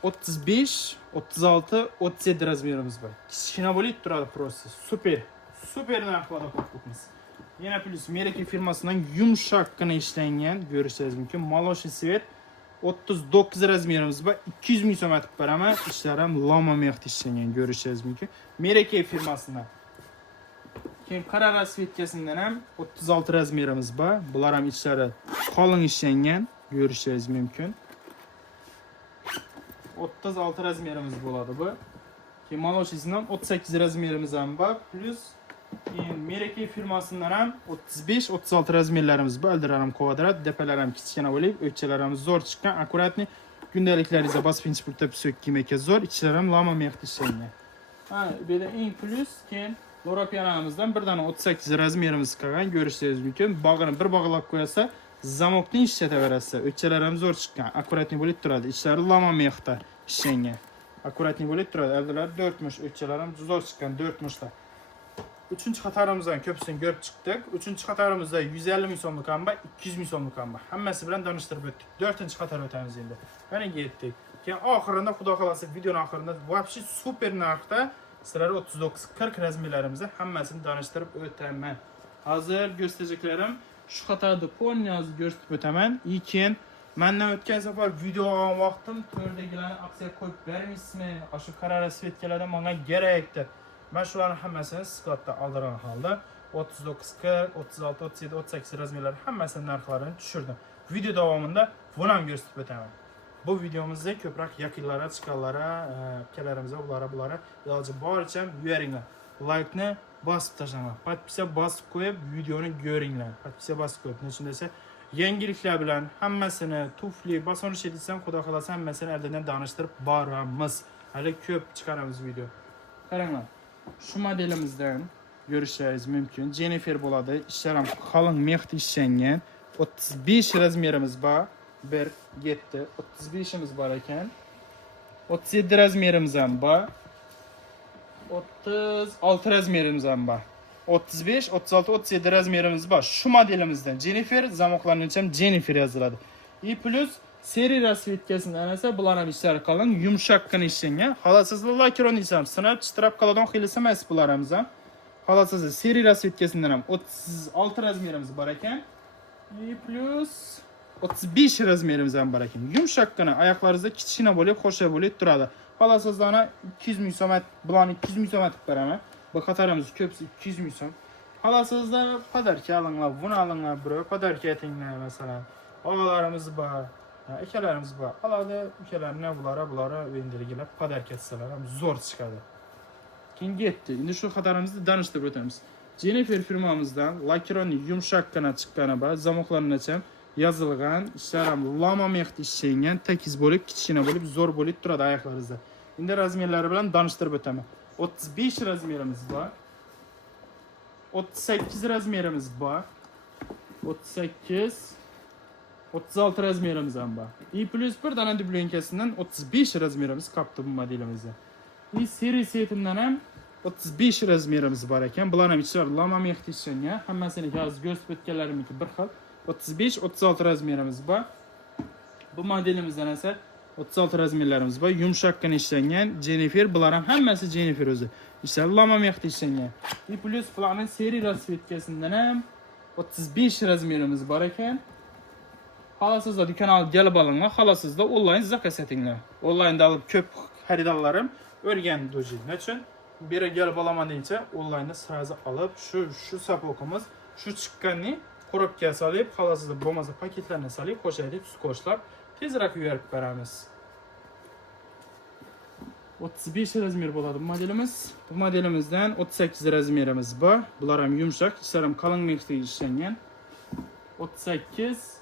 35, 36, 37 razmerimiz bor. Kichkina bo'lib turadi просто. Super. Super narxlarda qo'yibmiz. Yana plus Meraki firmasidan yumshoqqina ishlangan, ko'rishingiz mumkin. Maloshi svet 39 razmerimiz bor. 200 ming so'm atib beraman. Ishlari ham lama mexti ishlangan, ko'rishingiz mumkin. Meraki firmasidan. Keyin qora rasvetkasidan ham 36 razmerimiz bor. Bular ham ishlari qalin ishlangan, ko'rishingiz mumkin. 36 razmerimiz bo'ladi bu. Keyin Maloshisidan 38 razmerimiz ham bor. Plus keyin Meraki firmasidan ham 35-36 razmerlarimiz bor. Aldilar ham kvadrat, depalar ham kichkina bo'lib, o'kchalar ham zo'r chiqqan, akkuratni kundaliklaringizga bosib pinchib so'k kiymaka zo'r, ichlari ham lama mexti ishlangan. Bu yerda eng plus keyin Lorapiyanamizdan birdan 38 razmerimiz qolgan, ko'rishingiz mumkin. Bog'ini bir bog'lab qo'yasa, zamokni ishlataverasiz. O'kchalar ham zo'r chiqqan, akkuratni bo'lib turadi. Ichlari lama mexta ishlangan. Akkuratni bo'lib turadi. Aldilar 4 mush, o'kchalar ham zo'r chiqqan, 4 mushda. 3-qatarimizdan ko'psini ko'rib chiqdik. 3-qatarimizda 150 ming so'mlik ham bor, 200 ming so'mlik ham bor. Hammasi bilan tanishtirib o'tdik. 4-qatar o'tamiz endi. Qani yetdik. Keyin oxirida xudo xolasa videoning oxirida вообще super narxda sizlarga 39-40 razmerlarimizni hammasini tanishtirib o'taman. Hozir ko'rsatajaklarim shu qatorda polniyazni ko'rsatib o'taman. Keyin mendan o'tgan safar video olgan vaqtim to'rdagilarni aksiyaga qo'yib bermaysizmi? Shu qora rasvetkalardan menga kerakdi. Ben shularning hammasini skotda oldirgan holda 39, 40, 36, 37, 38 razmerlar hammasining narxlarini tushirdim. Video davomida buni ham ko'rsatib o'taman. Bu videomizda ko'proq yaqinlara, chiqqanlara, akalarimizga, bulara iloji boricha yuboringlar. Like-ni bosib tashlanglar. Podpisa bosib qo'yib, videoni ko'ringlar. Podpisa bosib qo'yib, nechun desa, yangiliklar bilan hammasini tufli, bosonish etsam, xudo xolasa hammasini aldadan tanishtirib boramiz. Hali ko'p chiqaramiz video. Qaranglar. Shu modelimizdan ko'rishingiz mumkin. Jennifer bo'ladi. Ishlar ham qalin mexti ishlangan. 35 razmerimiz bor. 1 7 35imiz bor ekan. 37 razmerimiz ham bor. 36 razmerimiz ham bor. 35, 36, 37 razmerimiz bor. Shu modelimizdan Jennifer zamoqlarning ham Jennifer yoziladi. И plus seri rasvetkasidan esa bular ham ishlari qalin, yumshoqqina ishlangan. Xolasizlar lakron desam, sinab chitirab qoladigan xilisi emas bularimiz ham. Xolasizlar seri rasvetkasidan ham 36 razmerimiz bor ekan. И plus 35 razmerimiz ham bor ekan. Yumshoqqina, oyoqlaringizda kichkina bo'lib, xo'sha bo'lib turadi. Xolasizlar 200 ming so'm, bularni 200 ming so'm atib beraman. Bu qatorimiz ko'psi 200 ming so'm. Xolasizlar podarka olinglar, buni olinglar, birov podarka etinglar masalan. Og'alarimiz bor. Akalarimiz bor. Alada ukalarni bulara vendirgilab podarka etsalar ham zo'r chiqadi. Keyin yetdi. Endi shu xatarimizni tanishtirib o'tamiz. Jennifer firmamizdan lakronni yumshoqqina chiqqani bor, zamoqlargacha yozilgan, ishlar ham lama mexti ishlangan, tekiz bo'lib, kichkina bo'lib, zo'r bo'lib turadi oyoqlaringizda. Endi razmerlari bilan tanishtirib o'taman. 35 razmerimiz bor. 38 razmerimiz bor. 38 36 razmerimiz ham bor. I plus bir dana dublenkasidan 35 razmerimiz qolibdi bu modelimizda. I seri setimdan ham 35 razmerimiz bor ekan. Bular ham ichlar lama mexti ishlangan. Hammasini hozir ko'rsatib o'tganlarimniki bir xil. 35 36 razmerimiz bor. Bu modelimizdan esa 36 razmerlarimiz bor. Yumshoqqina ishlangan Jennifer, bular ham hammasi Jennifer o'zi. Ishlar lama mexti ishlangan. I plus bularning seri rasvetkasidan ham 35 razmerimiz bor ekan. Xolasizlar do'konga kelib olinglar, xolasizlar onlayn zakaz etinglar. Onlaynda olib ko'p xaridorlarim Örgen doji. Ne için? Biri gelip alaman deyince online'da sırası alıp şu sapokumuz şu çıkkanını korupkaya salayıp halasızda bomasa paketlerine salayıp koşa edip su koşlar. Tezrak uyarıp veramiz. 35 razmer bo'ladi bu modelimiz. Bu modelimizdan 38 razmerimiz bor. Bular ham yumshoq, ichlari ham qalin mexda ishlangan. 38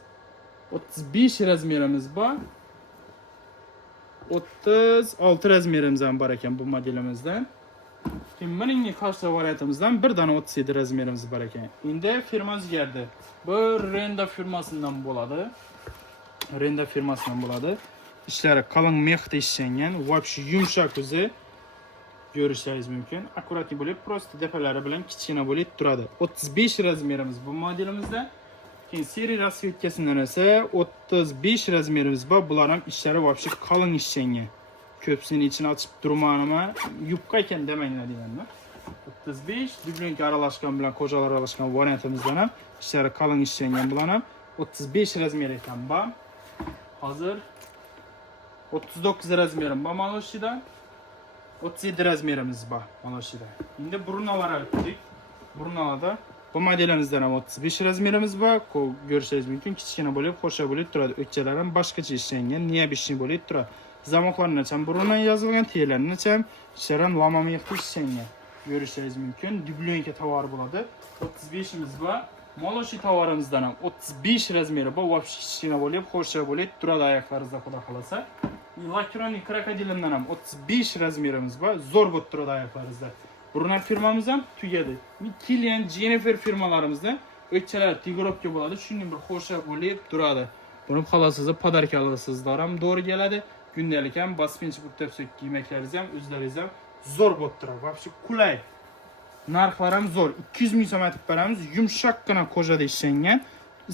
35 razmerimiz bor. 36 razmerimiz ham bor ekan bu modelimizdan. Keyin mining qarshi variantimizdan bir dona 37 razmerimiz bor ekan. Endi firma o'zgardi. Bu Renda firmasidan bo'ladi. Renda firmasidan bo'ladi. İşleri kalın mexda ishlangan, вообще yumshoq o'zi. Ko'rishingiz mumkin. Akkuratli bo'lib, prosta depalari bilan kichkina bo'lib turadi. 35 razmerimiz bu modelimizda. Keyin seri rasvetkasidan esa 35 razmerimiz bor. Bular ham ishlari вообще qalin ishlangan. Ko'psini ichini ochib turmanima, yupqa ekan demanglar deganlar. 35 dublinka aralashgan bilan qo'jalar aralashgan variantimizdan ham ishlari qalin ishlangan bular ham 35 razmer ekan bor. Hozir 39 razmerim bor Maloshida. 37 razmerimiz bor Maloshida. Endi burnalar oldik. Burnalarda bu modelimizdan ham 35 razmerimiz bor. Ko'rishingiz mumkin, kichkina bo'lib, xo'sha bo'lib turadi. O'tchalar ham boshqacha ishlangan, niyabishni bo'lib turadi. Zamoqlarni ham burundan yozilgan, telarni ham sharan lama mexda ishlangan. Ko'rishingiz mumkin, dublonka tovar bo'ladi. 35imiz bor. Maloshi tovarimizdan ham 35 razmeri bor. Вообще kichkina bo'lib, xo'sha bo'lib turadi oyoqlaringizda xudo xolasa. Lakronik krokodilimdan ham 35 razmerimiz bor. Zo'r bo'lib turadi oyoqlaringizda. Burun firmamiz ham tugadi. Kilian, Jennifer firmalarimizda o'tchalar tigrobga bo'ladi. Shuning bir xo'sha bo'lib turadi. Buni xolasizda podarka olasizlar ham to'g'ri keladi. Kundalik ham baspench buttapsak kiymaklaringiz ham o'zlaringiz ham zo'r bo'lib turadi. Вообще qulay. Narxlar ham zo'r. 200 ming so'm aytib beramiz. Yumshoqqina qo'jada ishlangan.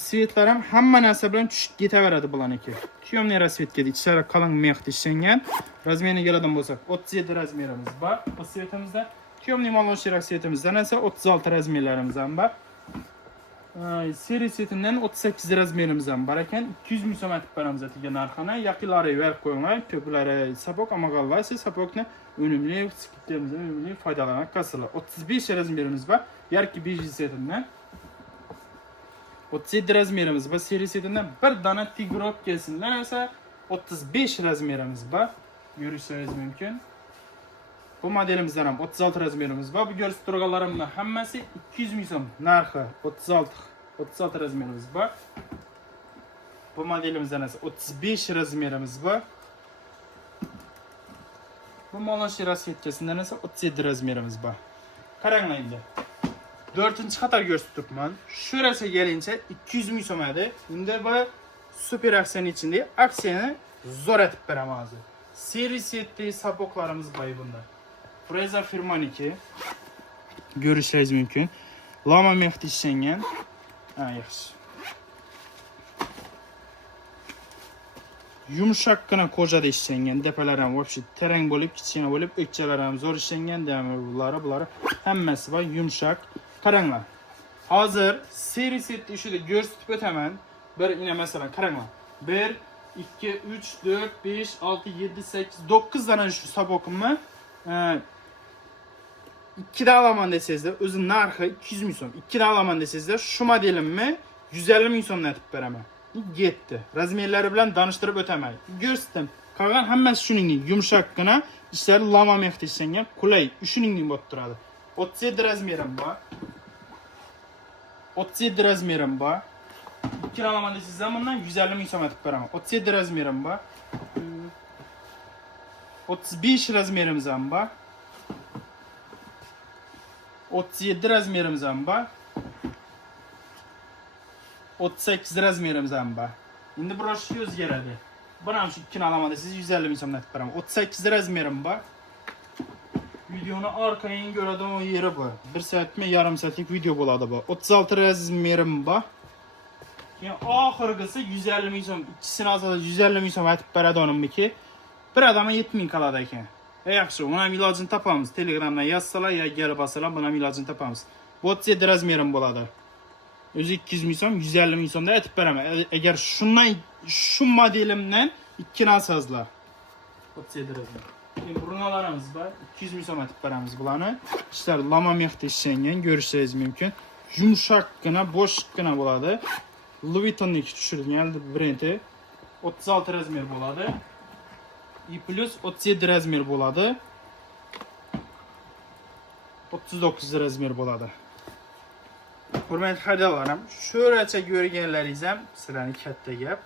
Svetlar ham hamma narsa bilan tushib ketaveradi bularniki. Tyomniy rasvetkada ichlari qalin mexda ishlangan. Razmeriga keladigan bo'lsak, 37 razmerimiz bor. Bu svetimizda tyomniy maloshi rasvetimizdan esa 36 razmerlarimiz ham bor. Seri setinden 38 razmerimiz ham bor ekan. 200 ming so'm aytib beramiz atiga narxini. Yaqinlari berib qo'yinglar. Ko'plari sapok amag'allaysa sapokni unumli, skitlerimizdan unumli foydalanib qasirlar. 35 razmerimiz bor. Yarki 5 setinden 37 razmerimiz bor. Seri setinden bir dona tigrok kelsinlar esa 35 razmerimiz bor. Ko'rishingiz mumkin. Bu modelimizdan ham 36 razmerimiz bor. Bu ko'rsatib turganlarimning hammasi 200 ming so'm narxi. 36 razmerimiz bor. Bu modelimizdan esa 35 razmerimiz bor. Bu maloshi rasvetkasidan esa 37 razmerimiz bor. Qaranglar endi. 4-qator ko'rsatib turibman. Shu rasa kelincha 200 ming so'm edi. Endi bu super aksiyanın içinde aksiyani zo'r etib beraman hozir. Seri setli sapoklarimiz bor bunda. Freza firmaniki. Ko'rishingiz mumkin. Lama mexda ishlangan. Yaxshi. Yumshoqqina qo'jada ishlangan. Depalar ham вообще tarang bo'lib, kichkina bo'lib, o'kchalar ham zo'r ishlangan. Bular hammasi bor, yumshoq. Qaranglar. Hozir seri setni ishida ko'rsatib o'taman. Bir ina masalan qaranglar. 1 2 3 4 5 6 7 8 9 dana shu sabokimni 2 da alaman desizlar, o'zi narxi 200 ming so'm. 2 da alaman desizlar, shu modelimni 150 ming so'mdan aytib beraman. Yetdi. Razmerlari bilan tanishtirib o'taman. Ko'rsatdim. Qolgan hammasi shuningdek yumshoqqina, ishlari lama mexda ishlangan, qulay, shuningdek bo'lib turadi. 37 razmerim bor. 37 razmerim bor. 2 alaman desizlar, bundan 150 ming so'm aytib beraman. 37 razmerim bor. 35 razmerimiz ham bor. 37 razmerimiz ham bor. 38 razmerimiz ham bor. Endi biroz shu o'zgaradi. Buni ham shu 2 alaman desiz 150 ming so'mdan aytib beraman. 38 razmerim bor. Videoni orqaga ko'radigan yeri bor. 1 soatmi, yarim soatlik video bo'ladi bu. 36 razmerim bor. Keyin oxirgisi 150 ming so'm. İkisini olsa 150 ming so'm aytib beradiganimniki bir odamga 70 ming qoladi ekan. Yaxshi, buni ham ilojini topamiz. Telegramdan yozsalar yo kelib olsalar, buni ham ilojini topamiz. 37 razmerim bo'ladi. O'zi 200 ming so'm, 150 ming so'mda aytib beraman. Agar shundan shu modelimdan ikkini olsangizlar. 37 razmer. Burnalarımız var. 200 ming so'm etib beramiz bularni. İşler lama mexda ishlangan, ko'rishingiz mumkin. Yumshoqqina, bo'shgina bo'ladi. Louis Vuitton'niki tushirilgan brendi. 36 razmer bo'ladi. I plus 37 razmer bo'ladi. 39 razmer bo'ladi. Hurmatli xaridorlarim, sho'racha ko'rganlaringiz ham sizlarning katta gap.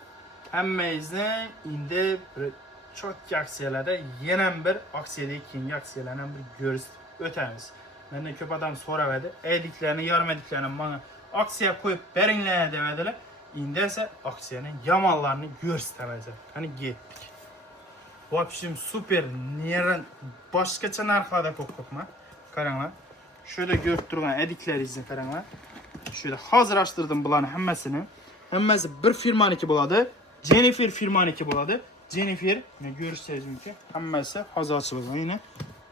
Hammangizni endi bir chotki aksiyalarda yana bir aksiyadagi keyingi aksiyalarni bir ko'rsatib o'tamiz. Mendan ko'p odam so'radi, "Ediklarni, yarmadiklarni menga aksiya qo'yib beringlar" demadilar. Endi esa aksiyaning yomonlarini ko'rsatamiz. Qani ketdik. В общем, super. Neran boshqacha narxlarda ko'p-ko'pmi? Qaranglar. Şöyle ko'rib turgan ediklaringizni qaranglar. Şöyle hazırlaştırdım bularni hammasini. Hammasi bir firmaniki bo'ladi. Jennifer firmaniki bo'ladi. Jennifer, ko'rishingiz mumkin. Hammasi hozir ochilgan, yine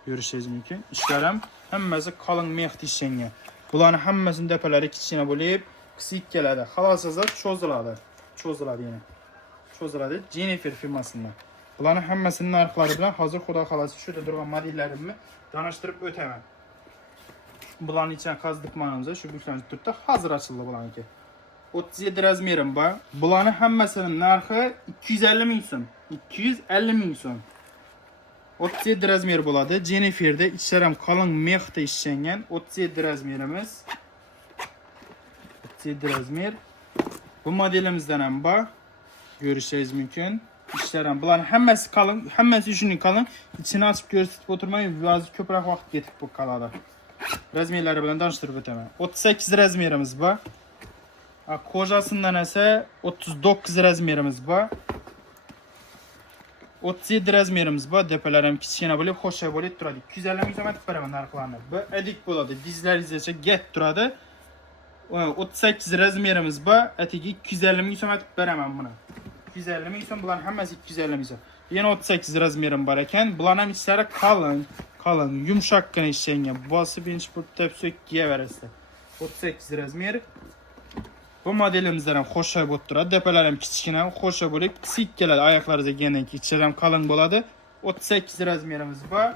ko'rishingiz mumkin. Ishlar ham hammasi qalin mexda ishlangan. Bularni hammasini depalari kichkina bo'lib, kichik keladi. Xalosizlar cho'ziladi. Cho'ziladi yana. Cho'ziladi Jennifer firmasidan. Bularni hammasini narxlari bilan hozir xudo xolasi shuda turgan modellarimni tanishtirib o'taman. Bularning ichidan qazdikmanimizda shu buklanib turibdi. Hozir ochildi bularniki. 37 razmerim bor. Bularning hammasining narxi 250 ming so'm. 250 ming so'm. 37 razmer bo'ladi. Jenniferda ichlari ham qalin mexda ishlangan 37 razmerimiz. 37 razmer. Bu modelimizdan ham bor. Ko'rishingiz mumkin. İşler ham bularning hammasi qalin, hammasi shunday qalin. İchini ochib ko'rsatib o'tirmay, hozir ko'proq vaqt ketib bu qoladi. Razmerlari bilan tanishtirib o'taman. 38 razmerimiz bor. Kojasidan esa 39 razmerimiz bor. 37 razmerimiz bor. Depalari ham kichkina bo'lib, xo'sha bo'lib turadi. 250 ming so'm etib beraman narxlarni. Bu edik bo'ladi. Dizlaringizgacha get turadi. 38 razmerimiz bor. Atigi 250 ming so'm etib beraman buni. 250 ming so'm, bularning hammasi 250 ming so'm. Yana 38 razmerim bor ekan. Bularning ham ichlari qalin, yumshoqqina ishlangan. Bosib inchput deb kiyaverasizlar. 38 razmer. Bu modelimizdan ham xo'sha bo'lib turadi. Depalari ham kichkina, xo'sha bo'lib, kichik keladi. Oyoqlaringizga kelgandan keyin ichlari ham qalin bo'ladi. 38 razmerimiz bor.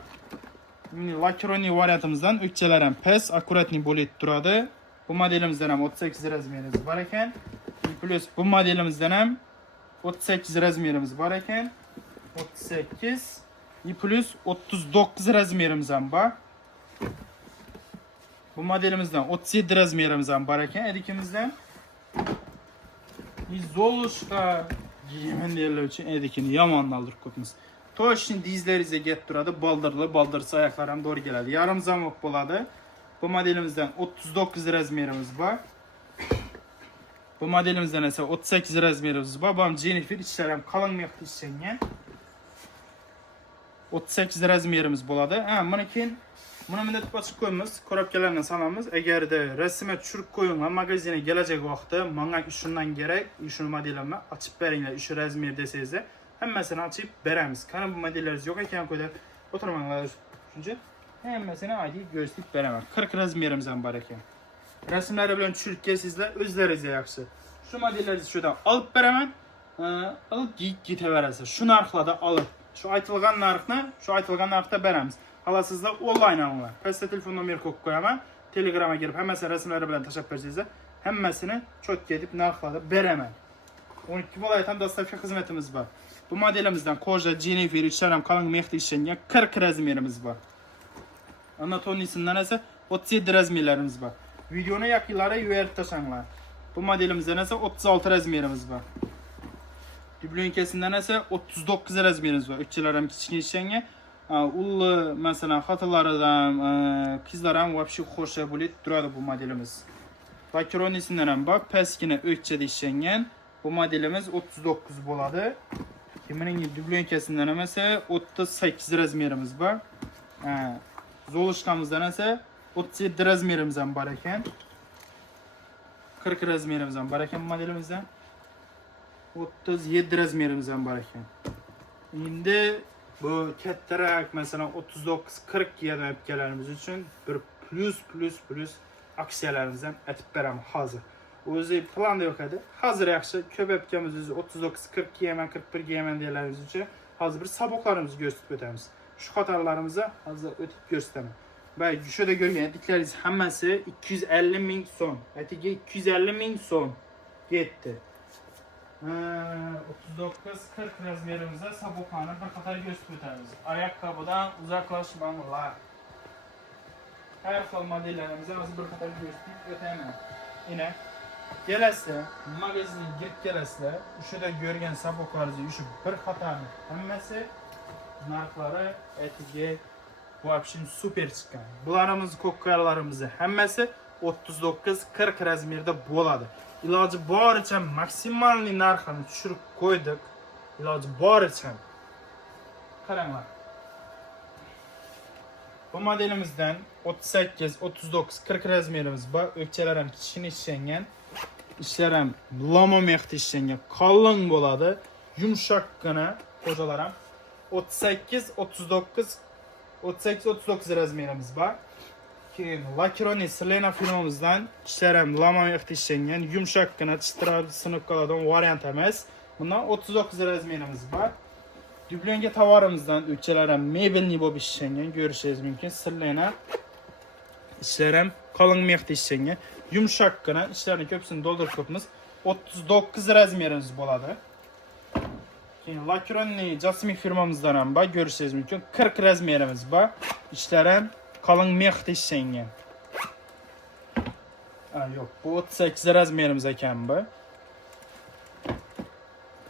Lakroniy variantimizdan o'kchalari ham past, akkuratniy bo'lib turadi. Bu modelimizdan ham 38 razmerimiz bor ekan. Plus bu modelimizdan ham 38 razmerimiz bor ekan. 38 plus 39 razmerimiz ham bor. Bu modelimizdan 37 razmerimiz ham bor ekan. Edikimizdan Zolushqa yemin deyillar uchun edikini yomon oldirib qo'yibmiz. Toshning dizlaringizga ketib turadi, baldirsa oyoqlar ham to'g'ri keladi. Yarim zamok bo'ladi. Bu modelimizdan 39 razmerimiz bor. Bu modelimizdan esa 38 razmerimiz bor. Bu ham Jennifer ichlari ham qalin mexda ishlangan. 38 razmerimiz bo'ladi. Buni keyin buni bunday deb ochib qo'yamiz. Korobkalarni solamiz. Agarda rasmga tushirib qo'yinglar, magazinga kelajak vaqtda menga shundan kerak, shu modelimni ochib beringlar, shu razmer desangiz, hammasini ochib beramiz. Qani bu modellaringiz yo'q ekan-ku deb o'tirmanglar. Shuncha hammasini aytib ko'rsatib beraman. 40 razmerimiz ham bor ekan. Rasmlari bilan tushirib kelsizlar, o'zlaringizga yaxshi. Shu modellaringizni shudan olib beraman. Olib ketaverasiz. Shu narxlarda olib, shu aytilgan narxda beramiz. Hala sizlar onlayn alinglar. Pastda telefon nomeri qo'yib qo'yaman. Telegramga kirib hammasini rasmlari bilan tashlab bersangizlar, hammasini chotga deb narxlarda beraman. 12 viloyat ham dostavka xizmatimiz bor. Bu modelimizdan koja Jennifer ichlari ham qalin mexda ishlangan 40 razmerimiz bor. Anatoniysidan esa 37 razmerlarimiz bor. Videoni yaqinlari yuvarib tashanglar. Bu modelimizdan esa 36 razmerimiz bor. Dublyonkasindan esa 39 razmerimiz bor. Uchchalar ham kichkina ishlangan. Ulli masalan xotinlardan, qizlar ham вообще xo'sha bo'lib turadi bu modelimiz. Lakronisidan ham bor, pastgina o'kchada ishlangan. Bu modelimiz 39 bo'ladi. Kimning dublyonkasindan ham esa 38 razmerimiz bor. Zolushqamizdan esa 37 razmerimiz ham bor ekan. 40 razmerimiz ham bor ekan modelimizdan. 37 razmerimiz ham bor ekan. Endi bu kattaroq masalan 39-40 yildan o'pganlarimiz uchun bir plus aksiyalarimizni aytib beraman hozir. O'zi planda yo'q edi. Hozir yaxshi ko'p o'pganimiz 39-40 yeyman, 41 yeyman deganlarimiz uchun hozir bir saboqlarimizni ko'rsatib o'tamiz. Şu qatarlarımızı hazır ötüp göstereyim. Ve şurada görmeyen dikleriniz hammasi 250 ming so'm. Etiga 250 ming so'm gitti. 39-40 razmerimizde sabuklarını bir qatar gösterib o'tamiz. Ayakkabıdan uzaklaşmanglar. Her xil modellerimizni hozir bir qatar gösterib o'taman. Yine kelasizlar, magazinga kirib kelasizlar. O'shada ko'rgan sabuklarni shu bir qatarni hammasi narxlari etiga вообще super chiqqan. Bularimiz ko'kkarlarimizni hammasi 39-40 razmerda bo'ladi. İlacı boricha maksimalniy narxini tushirib qo'ydik. İlacı boricha. Qaranglar. Bu modelimizdan 38, 39, 40 razmerimiz bor. O'kchalar ham kichkina ishlangan. Ishlar ham lama mexda ishlangan. Qalin bo'ladi. Yumshoqqina qo'jalar ham 38, 39, 38, 39 razmerimiz bor. Keyin Lakroni Selena firmamizdan ishlar ham lama mexda ishlangan. Yumshoqqina titrab sinib qoladigan variant emas. Bundan 39 razmerimiz bor. Dublonga tovarimizdan o'kchalar ham mebelni bo'lib ishlangan, ko'rishingiz mumkin. Selena ishlar ham qalin mexda ishlangan. Yumshoqqina ishlarni ko'psini to'ldirib qo'yamiz. 39 razmerimiz bo'ladi. Keyin Lakroni Jasmine firmamizdan ham bor, ko'rishingiz mumkin. 40 razmerimiz bor. Ishlar ham qalin mexda ishlangan. Yo'q, bu 38 razmerimiz ekan bu.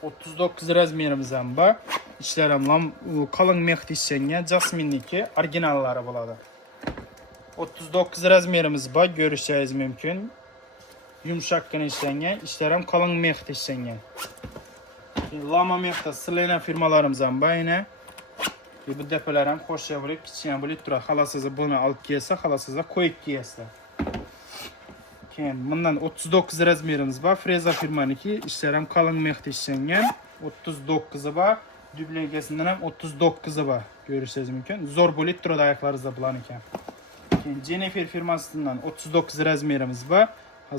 39 razmerimiz ham bor. İşlər ham qalin mexda ishlangan, Jasmine'niki originallari bo'ladi. 39 razmerimiz bor, ko'rishingiz mumkin. Yumshoqqina ishlangan, ishlar ham qalin mexda ishlangan. Lama mexda Selena firmalarimiz ham bor yana. Bu depalar ham xo'sha bo'lib, kichkina bo'lib turadi. Xalosiz buni olib kelsa, xalosiz qo'yib kiyasizlar. Keyin bundan 39 razmerimiz bor, Freza firmaniki, ishlar ham qalin mexda ishlangan. 39 bor. Dublengasidan ham 39 bor. Ko'rishingiz mumkin. Zo'r bo'lib turadi oyoqlaringizda bular ekan. Keyin Jennifer firmasidan 39 razmerimiz bor.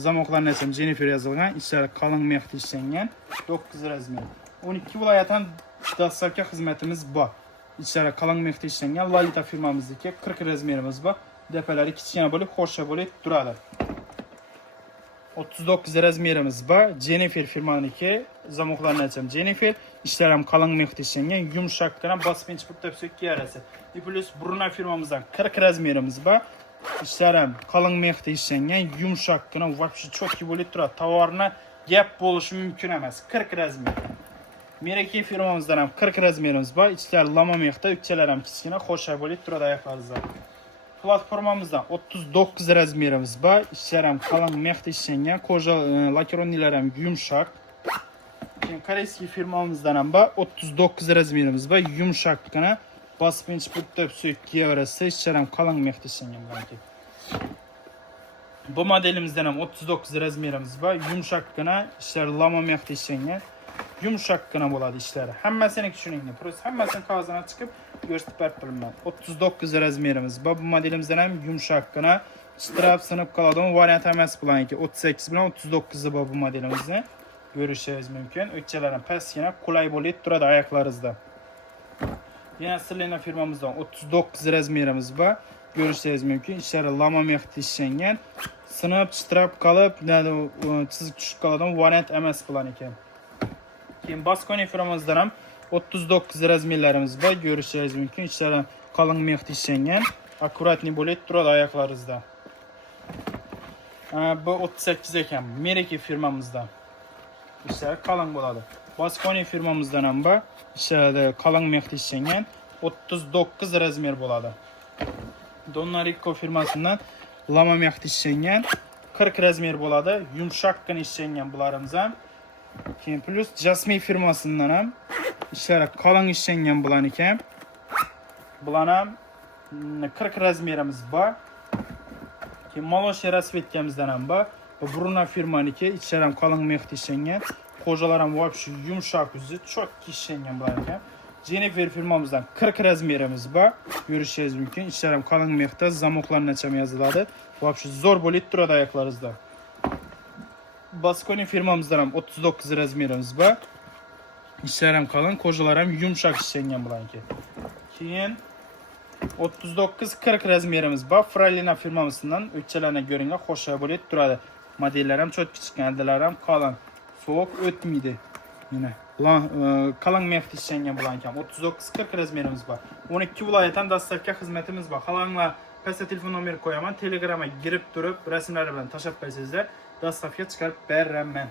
Zamoqlarni ham Jennifer yozilgan, ishlar qalin mexda ishlangan, 9 razmer. 12 viloyatdan dostavka xizmatimiz bor. Ishlar qalin mexda ishlangan, Lolita firmamizniki 40 razmerimiz bor. Depalari kichkina bo'lib, xo'sha bo'lib turadi. 39 razmerimiz bor. Jennifer firmaniki, zamoqlarni ham Jennifer, ishlar ham qalin mexda ishlangan, yumshoqqina bosqinch puttab so'kka yarasi. Plus Bruna firmamizdan 40 razmerimiz bor. İşlər ham qalin mexda ishlangan, yumshoqqina, вообще cho'tki bo'lib turadi. Tovarni gap bo'lishi mumkin emas. 40 razmer. Meraki firmamizdan ham 40 razmerimiz bor. Ishlar lama mexda, o'kchalar ham kichkina, xo'sha bo'lib turadi oyoqlaringizda. Platformamizdan 39 razmerimiz bor. Ishlar ham qalin mexda ishlangan, qo'ja lakronilar ham yumshoq. Keyin koreyskiy firmamizdan ham bor. 39 razmerimiz bor, yumshoqqina. Basınç puttab sökkiye arası ishlar ham qalin mexda ishlangan bularki. Bu modelimizdan ham 39 razmerimiz bor. Yumshoqqina, ishlar lama mexda ishlangan. Yumshoqqina bo'ladi ishlari. Hammasini tushuninglar. Prosta hammasini qog'ozdan chiqib ko'rsatib berdim. 39 razmerimiz bor. Bu modelimizdan ham yumshoqqina, titrab sinib qoladigan variant emas bularki. 38 bilan 39 bor bu modelimizni. Ko'rishingiz mumkin. O'kchalar ham pastgina, qulay bo'lib turadi oyoqlaringizda. Yine Selena firmamızdan 39 razmerimiz bor. Ko'rishingiz mumkin. Ishlari lama mexda ishlangan. Sinib, titrab qolib, chizib tushib qoladigan variant emas bular ekan. Keyin Baskoni firmamizdan ham 39 razmerlarimiz bor. Ko'rishingiz mumkin. Ishlari qalin mexda ishlangan. Akkuratni bo'lib turadi oyoqlaringizda. Bu 38 ekan. Meraki firmamizdan. Ishlari qalin bo'ladi. Baskoni firmamizdan ham bor. İşte qalin mexda ishlangan, 39 razmer bo'ladi. Donnarico firmasidan lama mexda ishlangan, 40 razmer bo'ladi. Yumshoqqina ishlangan bularimiz ham. Keyin plus Jasmine firmasidan ham ishlari qalin ishlangan bular ekan. Bular ham 40 razmerimiz bor. Keyin Maloshi rasvetkamizdan ham bor. Bu Bruna firmaniki, ishlari ham qalin mexda ishlangan. Qo'jalar ham вообще yumshoq yuzi, cho'tki ishlangan bular ekan. Jennifer firmamizdan 40 razmerimiz bor. Ko'rishingiz mumkin. Ishlar ham qalin mexda, zamoqlarni ham yoziladi. Вообще zo'r bo'lib turadi oyoqlaringizda. Baskoni firmamizdan ham 39 razmerimiz bor. Ishlar ham qalin, qo'jalar ham yumshoq ishlangan bularki. Keyin 39-40 razmerimiz bor. Fralina firmamızdan o'tchalarni ko'ringlar, xo'sha bo'lib turadi. Modeller ham cho'tki chiqqan, adlar ham qalin. Sovuq o'tmaydi. Yine qalin mex ishlangan blank ham 39-40 razmerimiz bor. 12 viloyatdan dastavka xizmatimiz bor. Xalanglar pastda telefon nomeri qo'yaman. Telegramga girib turib, rasmlari bilan tashab qo'ysangizlar, dastavka chiqarib beraman.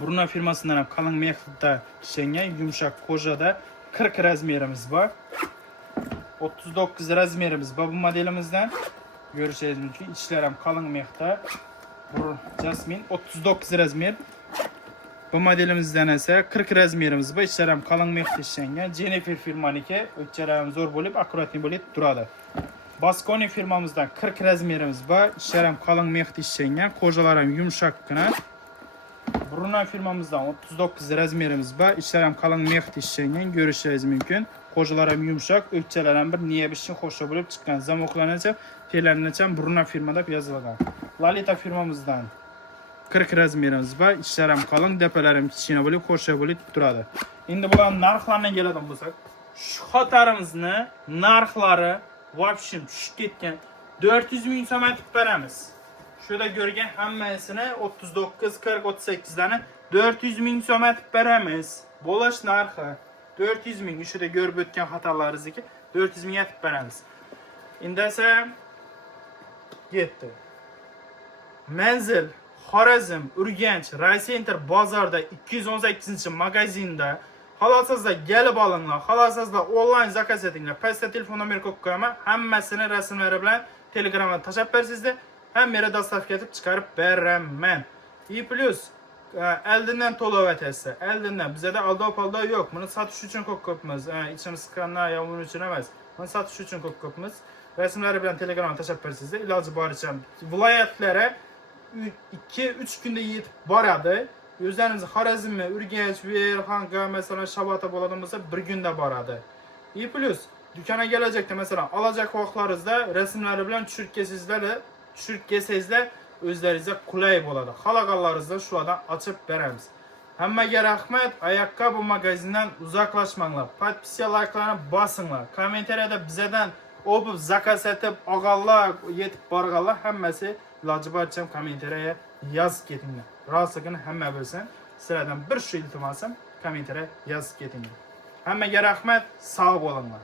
Bruna firmasidan ham qalin mexda ishlangan, yumshoq kojada 40 razmerimiz bor. 39 razmerimiz bor bu modelimizdan. Görüşeceğiz mümkün. İçler ham qalin mexda. Bu Jasmine 39 razmer. Bu modelimizdan esa 40 razmerimiz bor. İçler ham qalin mexda ishlangan. Jennifer firmaniki o'tchalar ham zo'r bo'lib, akkuratli bo'lib turadi. Baskoni firmamizdan 40 razmerimiz bor. İçler ham qalin mexda ishlangan, kojalar ham yumshoqqina. Bruna firmamızdan 39 razmerimiz bor. İçler ham qalin mexda ishlangan, görüşeceğiz mümkün. Kojalar ham yumshoq, o'tchalar ham bir niye bir xo'sha bo'lib chiqqan. Zamoklargacha, fe'llargacha Bruna firma deb yozilgan. Lalita firmamızdan 40 razmerimiz bor. İçler ham qalin, depalar ham kichkina bo'lib, xo'sha bo'lib turadi. Endi bularning narxlariga keladigan bo'lsak, shu xotarimizni narxlari vobshim tushib ketgan. 400 ming so'm aytib beramiz. Şurada görgen hammasini 39, 40, 38 tane 400 ming so'm aytib beramiz. Bo'lash narxi 400 ming. Şurada görüp o'tgan xatolaringizni 400 ming aytib beramiz. Endi esa yetdi. Manzil Xorazm, Urganch, Raycenter bozorda 218-magazinda xohlasangizlar kelib olinglar, xohlasangizlar onlayn zakaz etinglar. Pastda telefon nomeri qo'yib qo'yaman. Hammasini rasmlari bilan Telegramga tashab bersizlar. Hem yere dastavka etip çıkarıp beraman. İyi plus eldinden to'lov etasi. Eldinden bize de aldov yok. Bunu satış için ko'pmiz. İçimiz sıkanlar ya bunun için emas. Bunu satış için ko'pmiz. Resimleri bilan Telegram'a tashab bersizlar. İlacı boricha viloyatlere 2-3 günde yetib boradi. O'zlaringiz Xorazmmi, Urganch, Verxonga mesela Shabota bo'ladigan bo'lsa 1 kunda boradi. İyi plus dükkana gelecekte mesela alacak vaqtlaringizda resimleri bilan tushirib kelsangizlar o'zlaringizga qulay bo'ladi. Xalaqalaringizni shulardan ochib beramiz. Hammaga rahmat. Ayaqqabı magazindan uzoqlashmanglar. Podpisiya like'larni bosinglar. Kommentariyada bizdan o'pib zakaz etib olganlar, yetib borganlar hammasi iloji boricha kommentariyaga yozib ketinglar. Rostligini hamma bilsin. Sizlardan bir shu iltimosim kommentariyaga yozib ketinglar. Hammaga rahmat. Sog' bo'linglar.